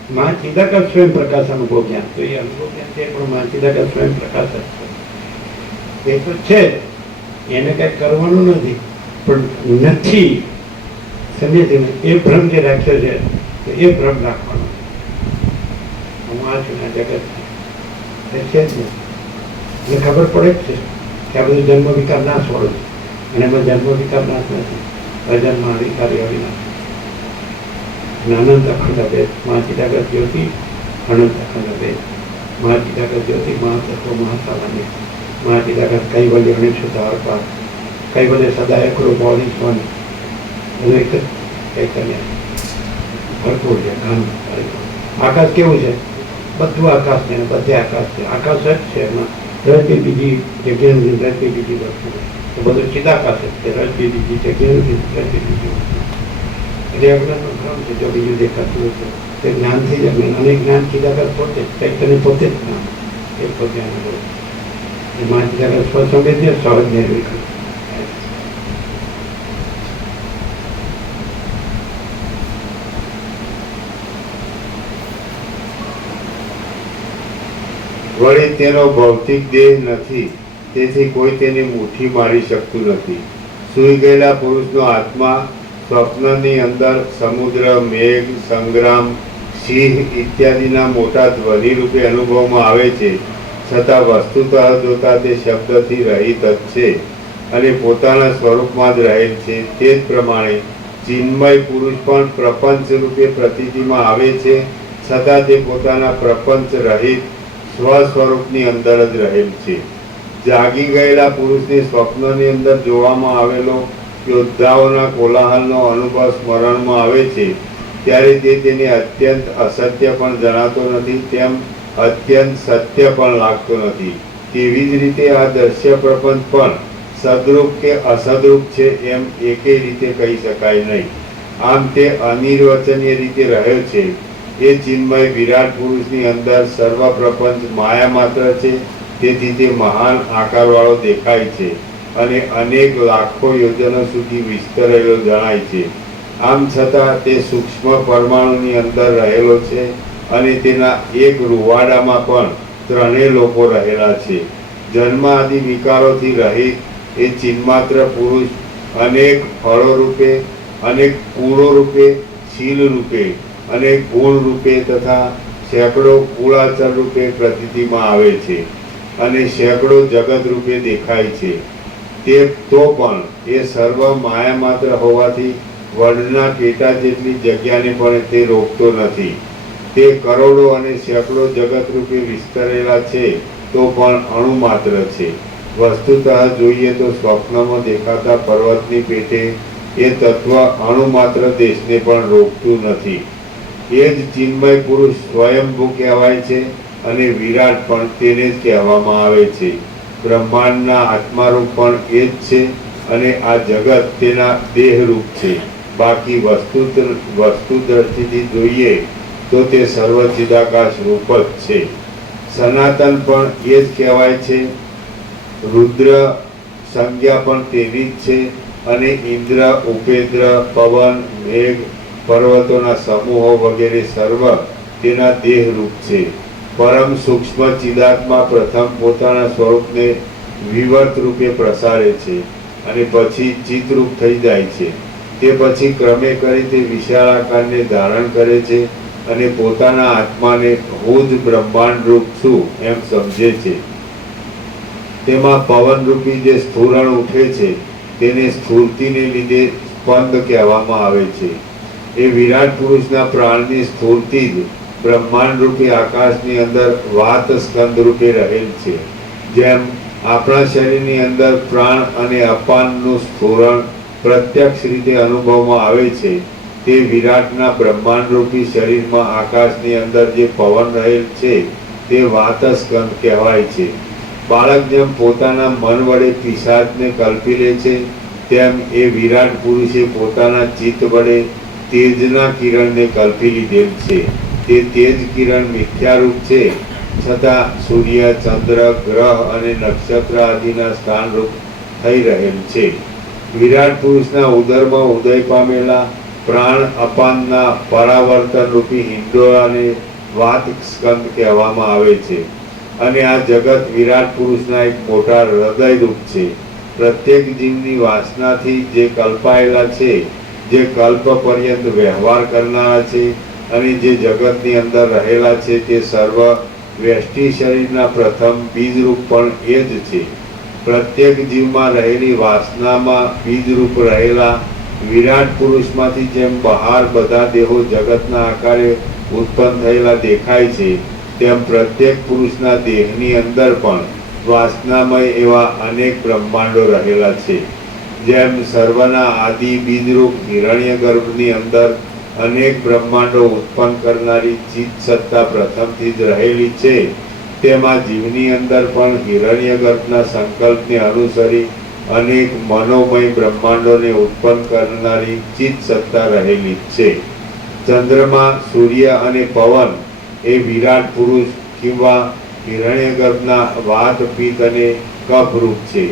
માં ચિદાકાશ સ્વયં પ્રકાશ અનુભવ જ્ઞાન, તો એ અનુભવ જ્ઞાન છે પણ માં ચિદાકાશ સ્વયં પ્રકાશ જ છે. એ તો છે, એને કઈ કરવાનું નથી, પણ નથી સમજે છે ને, એ ભ્રમ જે રાખ્યો છે તો એ ભ્રમ રાખવાનો. હું આ છું ને જગત છે જ ને. એટલે ખબર પડે જ છે કે આ બધું જન્મ વિકાર નાશ વાળું છે, અને એમાં જન્મ વિકાર નાશ નથી, અજન્મ અધિકારી અવિનાશ અનંત અખંડ ભેદ મહાચિદાગત જ્યોતિ અનંત અખંડ ભેદ મહાચિદાગત જ્યોતિ મહાતત્વ મહાસામાન્ય મહાચિદાગત કૈવલ્ય અણિક્ષુતાર કૈવલ્ય સદા એકરો બોડી સ્વાની બધું એક જ ચૈતન્ય ભરપૂર છે. ઘન આકાશ કેવું છે? બધું આકાશ છે, બધે આકાશ છે. આકાશ જ છે, એમાં રજની બીજી જગ્યા નથી, રજની બીજી વસ્તુ તો બધું ચિદાકાશ જ છે. રજની બીજી જગ્યા નથી, રજની બીજી વસ્તુ એટલે અજ્ઞાનનો ક્રમ છે. જો બીજું દેખાતું હોય તો તે જ્ઞાનથી જ અજ્ઞાન, અને જ્ઞાન ચિદાકાશ પોતે જ, ચૈતન્ય પોતે જ જ્ઞાન એ પોતે અનુભવ. એમાં ચિદાકાશ સ્વસંવેદ્ય સહજ નિર્વિકલ્પ. વળી તેનો ભૌતિક દેહ નથી, તેથી કોઈ તેની મુઠ્ઠી મારી શકતું નથી. સૂઈ ગયેલા પુરુષનો આત્મા સ્વપ્નની અંદર સમુદ્ર, મેઘ, સંગ્રામ, સિંહ ઇત્યાદિના મોટા ધ્વનિ રૂપે અનુભવમાં આવે છે, છતાં વસ્તુતઃ જોતા તે શબ્દથી રહિત જ છે અને પોતાના સ્વરૂપમાં જ રહેલ છે. તે જ પ્રમાણે ચિન્મય પુરુષ પણ પ્રપંચ રૂપે પ્રતીતિમાં આવે છે, છતાં તે પોતાના પ્રપંચ રહિત સ્વ સ્વરૂપની અંદર જ રહેલ છે. જાગી ગયેલા પુરુષને સ્વપ્નની અંદર જોવામાં આવેલો યોદ્ધાઓના કોલાહલનો અનુભવ સ્મરણમાં આવે છે, ત્યારે તે તેને અત્યંત અસત્ય પણ જણાતો નથી, તેમ અત્યંત સત્ય પણ લાગતો નથી. તેવી જ રીતે આ દ્રશ્ય પ્રપંચ પણ સદરૂપ કે અસદરૂપ છે એમ એકેય રીતે કહી શકાય નહીં. આમ તે અનિર્વચનીય રીતે રહ્યો છે. એ ચિન્મય વિરાટ પુરુષની અંદર સર્વ પ્રપંચ માયા માત્ર છે, તેથી તે મહાન આકારવાળો દેખાય છે અને અનેક લાખો યોજનો સુધી વિસ્તરેલો જણાય છે. આમ છતાં તે સૂક્ષ્મ પરમાણુની અંદર રહેલો છે અને તેના એક રૂવાડામાં પણ ત્રણેય લોકો રહેલા છે. જન્મ આદિ વિકારોથી રહિત એ ચિન્માત્ર પુરુષ અનેક ફળો રૂપે, અનેક કુળો રૂપે, શીલ રૂપે, અનેક ગુણ રૂપે તથા સેંકડો કુળાચર રૂપે પ્રતીતિમાં આવે છે અને સેંકડો જગત રૂપે દેખાય છે. તે તો પણ એ સર્વ માયા માત્ર હોવાથી વડના પેટા જેટલી જગ્યાને પણ તે રોકતો નથી. તે કરોડો અને સેંકડો જગત રૂપે વિસ્તરેલા છે તો પણ અણુ માત્ર છે. વસ્તુતઃ જોઈએ તો સ્વપ્નમાં દેખાતા પર્વતની પેટે એ તત્વ અણુ માત્ર દેશને પણ રોકતું નથી. એ જ ચિન્મય પુરુષ સ્વયંભૂ કહેવાય છે અને વિરાટ પણ તેને જ કહેવામાં આવે છે. બ્રહ્માંડના આત્મારૂપ પણ એ જ છે અને આ જગત તેના દેહરૂપ છે. બાકી વસ્તુ દ્રષ્ટિથી જોઈએ તો તે સર્વ ચિદાકાશ રૂપ જ છે. સનાતન પણ એ જ કહેવાય છે. રુદ્ર સંજ્ઞા પણ તેની જ છે અને ઇન્દ્ર, ઉપેન્દ્ર, પવન, મેઘ, પર્વતોના સમૂહો વગેરે સર્વ તેના દેહ રૂપ છે. પરમ સૂક્ષ્મ ચિદાત્મા પ્રથમ પોતાના સ્વરૂપને વિવર્ત રૂપે પ્રસારે છે અને પછી ચિતરૂપ થઈ જાય છે. તે પછી ક્રમે કરી તે વિશાળ આકારને ધારણ કરે છે અને પોતાના આત્માને હું જ બ્રહ્માંડ રૂપ છું એમ સમજે છે. તેમાં પવન રૂપી જે સ્ફુરણ ઉઠે છે તેને સ્ફૂર્તિને લીધે સ્પંદ કહેવામાં આવે છે. એ વિરાટ પુરુષના પ્રાણની સ્ફૂર્તિ જ બ્રહ્માંડ રૂપી આકાશની અંદર વાત સ્કંદ રૂપે રહેલ છે. જેમ આપણા શરીરની અંદર પ્રાણ અને અપાનનું સ્ફુરણ પ્રત્યક્ષ રીતે અનુભવમાં આવે છે, તે વિરાટના બ્રહ્માંડ રૂપી શરીરમાં આકાશની અંદર જે પવન રહેલ છે તે વાત સ્કંદ કહેવાય છે. બાળક જેમ પોતાના મન વડે પિશાચને કલ્પી લે છે, તેમ એ વિરાટ પુરુષે પોતાના ચિત્ત વડે તેજના કિરણને કલ્પી લીધેલ છે. તે તેજ કિરણ મિથ્યારૂપ છે, છતાં સૂર્ય, ચંદ્ર, ગ્રહ અને નક્ષત્ર આદિના સ્થાનરૂપ થઈ રહેલ છે. વિરાટ પુરુષના ઉદરમાં ઉદય પામેલા પ્રાણ અપાનના પરાવર્તન રૂપી હિંડોળાને વાત સ્કંદ કહેવામાં આવે છે. અને આ જગત વિરાટ પુરુષના એક મોટા હૃદય રૂપ છે. પ્રત્યેક જીવની વાસનાથી જે કલ્પાયેલા છે, જે કલ્પ પર્યંત વ્યવહાર કરનારા છે અને જે જગતની અંદર રહેલા છે, તે સર્વ વ્યષ્ટિ શરીરના પ્રથમ બીજરૂપ પણ એ જ છે. પ્રત્યેક જીવમાં રહેલી વાસનામાં બીજરૂપ રહેલા વિરાટ પુરુષમાંથી જેમ બહાર બધા દેહો જગતના આકારે ઉત્પન્ન થયેલા દેખાય છે, તેમ પ્રત્યેક પુરુષના દેહની અંદર પણ વાસનામય એવા અનેક બ્રહ્માંડો રહેલા છે. જેમ સર્વના આદિ બીજરૂપ હિરણ્યગર્ભની અંદર અનેક બ્રહ્માંડો ઉત્પન્ન કરનારી ચિત્ત સત્તા પ્રથમથી જ રહેલી છે, તેમાં જીવની અંદર પણ હિરણ્યગર્ભના સંકલ્પને અનુસરી અનેક મનોમય બ્રહ્માંડોને ઉત્પન્ન કરનારી ચિત્ત સત્તા રહેલી છે. ચંદ્રમા, સૂર્ય અને પવન એ વિરાટ પુરુષ કિંવા હિરણ્યગર્ભના વાત, પિત્ત અને કફ રૂપ છે.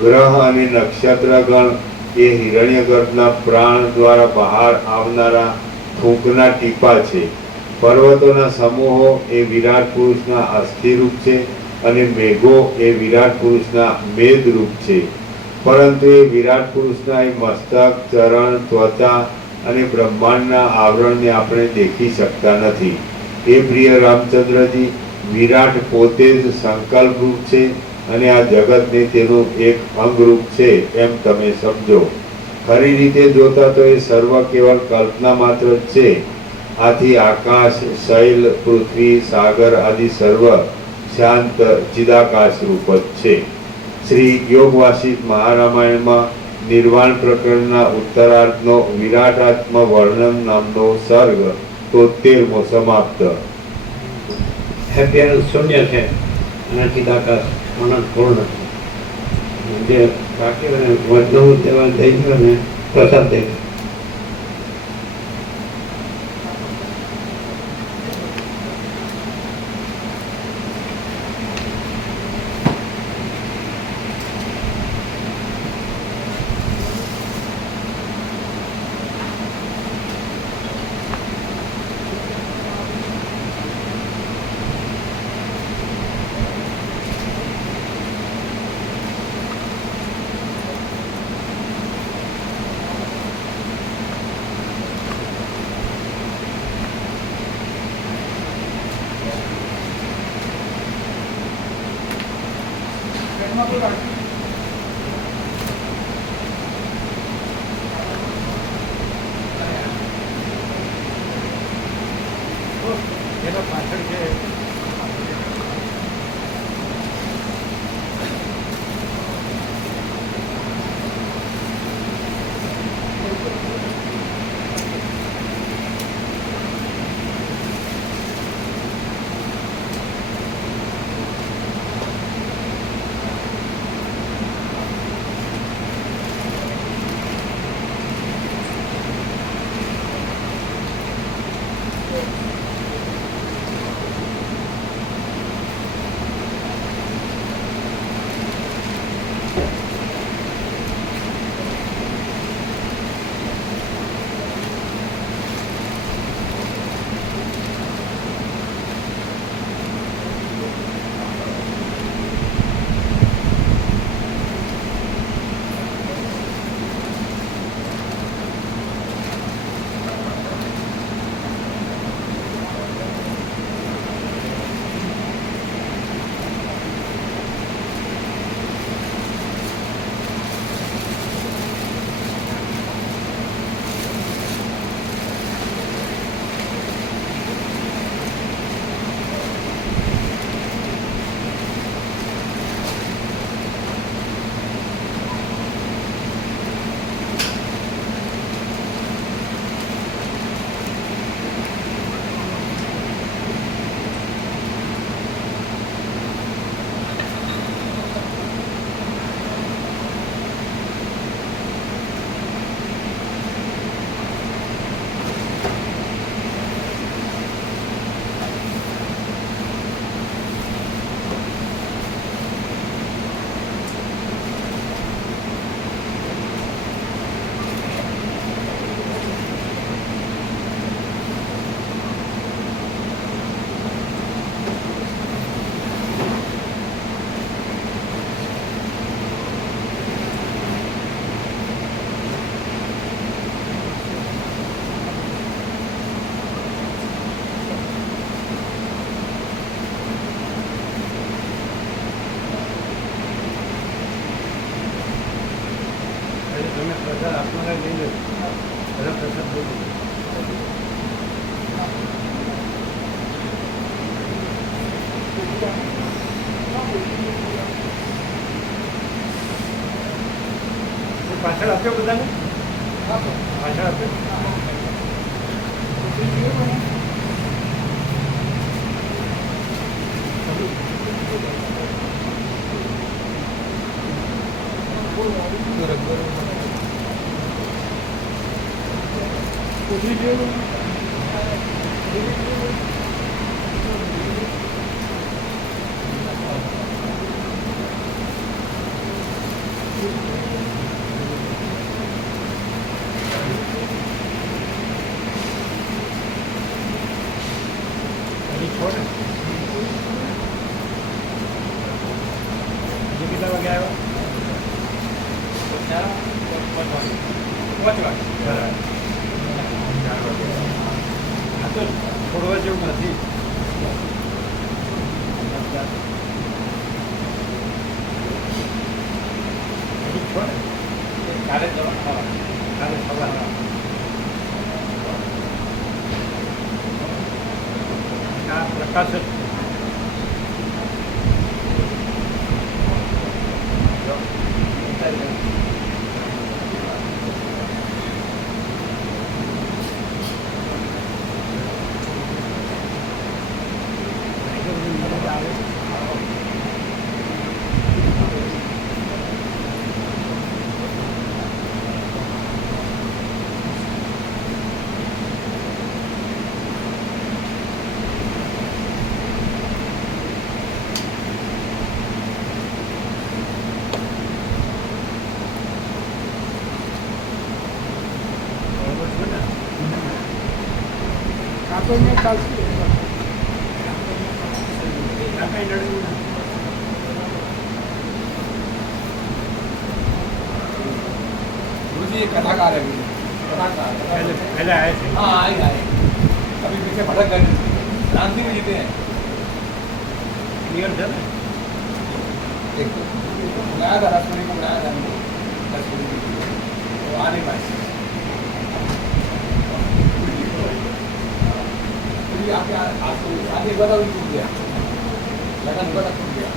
ગ્રહ અને નક્ષત્રગણ એ હિરણ્યગર્ભના પ્રાણ દ્વારા બહાર આવનારા ફૂંકના ટીપા છે. પર્વતોના સમૂહો એ વિરાટ પુરુષના અસ્થિ રૂપ છે અને મેઘો એ વિરાટ પુરુષના મેદ રૂપ છે. પરંતુ એ વિરાટ પુરુષના એ મસ્તક, ચરણ, ત્વચા અને બ્રહ્માંડના આવરણને આપણે દેખી શકતા નથી. એ પ્રિય રામચંદ્રજી, વિરાટ પોતે જ સંકલ્પ રૂપ છે અને આ જગતને તેનું એક અંગરૂપ છે એમ તમે સમજો. ખરી રીતે જોતા તો એ સર્વ કેવળ કલ્પના માત્ર જ છે. આથી આકાશ, શૈલ, પૃથ્વી, સાગર આદિ સર્વ શાંત ચિદાકાશ રૂપ જ છે. શ્રી યોગ વાસિષ્ઠ મહારામાયણમાં નિર્વાણ પ્રકરણના ઉત્તરાર્ધનો વિરાટાત્મ વર્ણન નામનો સર્ગ 73મો સમાપ્ત. હેપી શૂન્ય છે અને ચિદાકાશ અનંત પૂર્ણ છે. જે બાકી વૈષ્ણવ દેવા દઈ ગયો ને પ્રસાદ દઈ ગયો. એના પાછળ છે પ્રસાદ આપવાના લઈ લો. બધા પ્રસાદ લઈ લો. પાછળ આપ્યો બધાને? પાછળ આપ્યો? છોડ હજી કેટલા વાગે આવ્યા? 5 વાગે. આ તો છોડવા જેવું નથી. હજી છોડ કાલે સવાર પ્રકાશ જ આપણને ચાલશે. गुरुजी ये कथाकार है कथाकार पहले आए थे. हाँ आए अभी पीछे भटक गए क्रांति में जीते हैं क्लियर था ना? एक बुलाया था रसपुरी को बुलाया था रसपुरी तो आ नहीं पाए आपके आगे बता भी टूट गया लगन बता टूट गया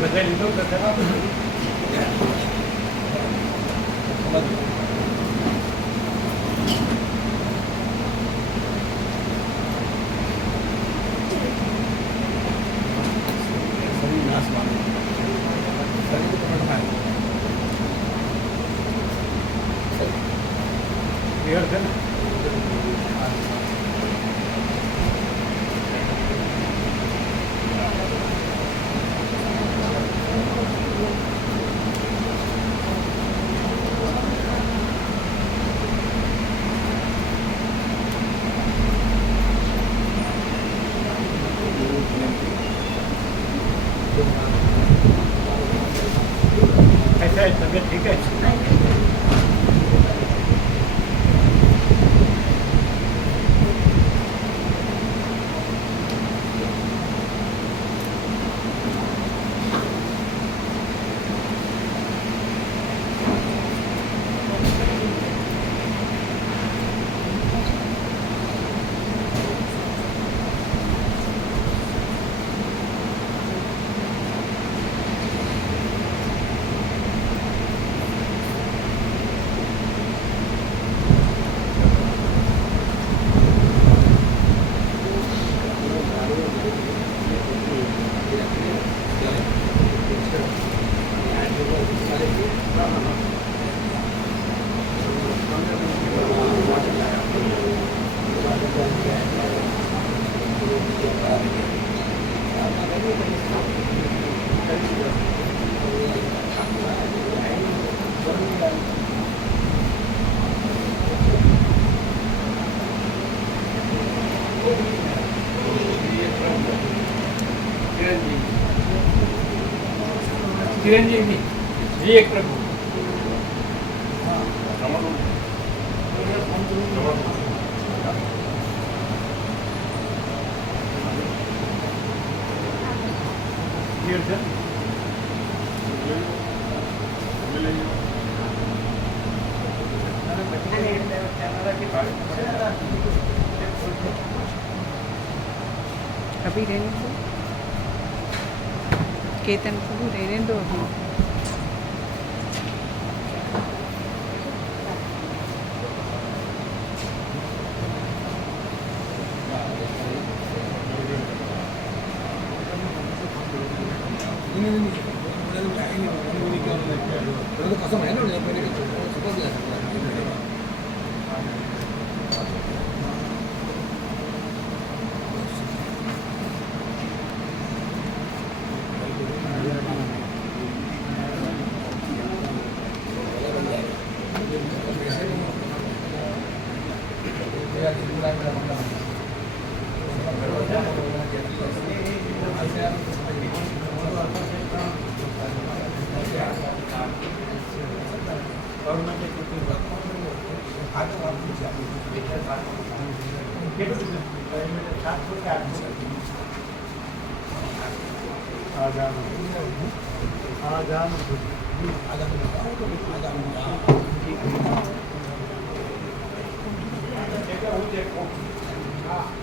બધા લીધો બધા समझ लो सभी नाश माने सभी को पकड़ना है ક્લિયર છે ને? कैसा है तबीयत ठीक है? चिरंजीवी जी एक प्रभु ક્લિયર છે? अभी रहने दो, केतन को रहने दो अभी। 그래도 가서 많이 놀려 보니까 저거도 हाँ,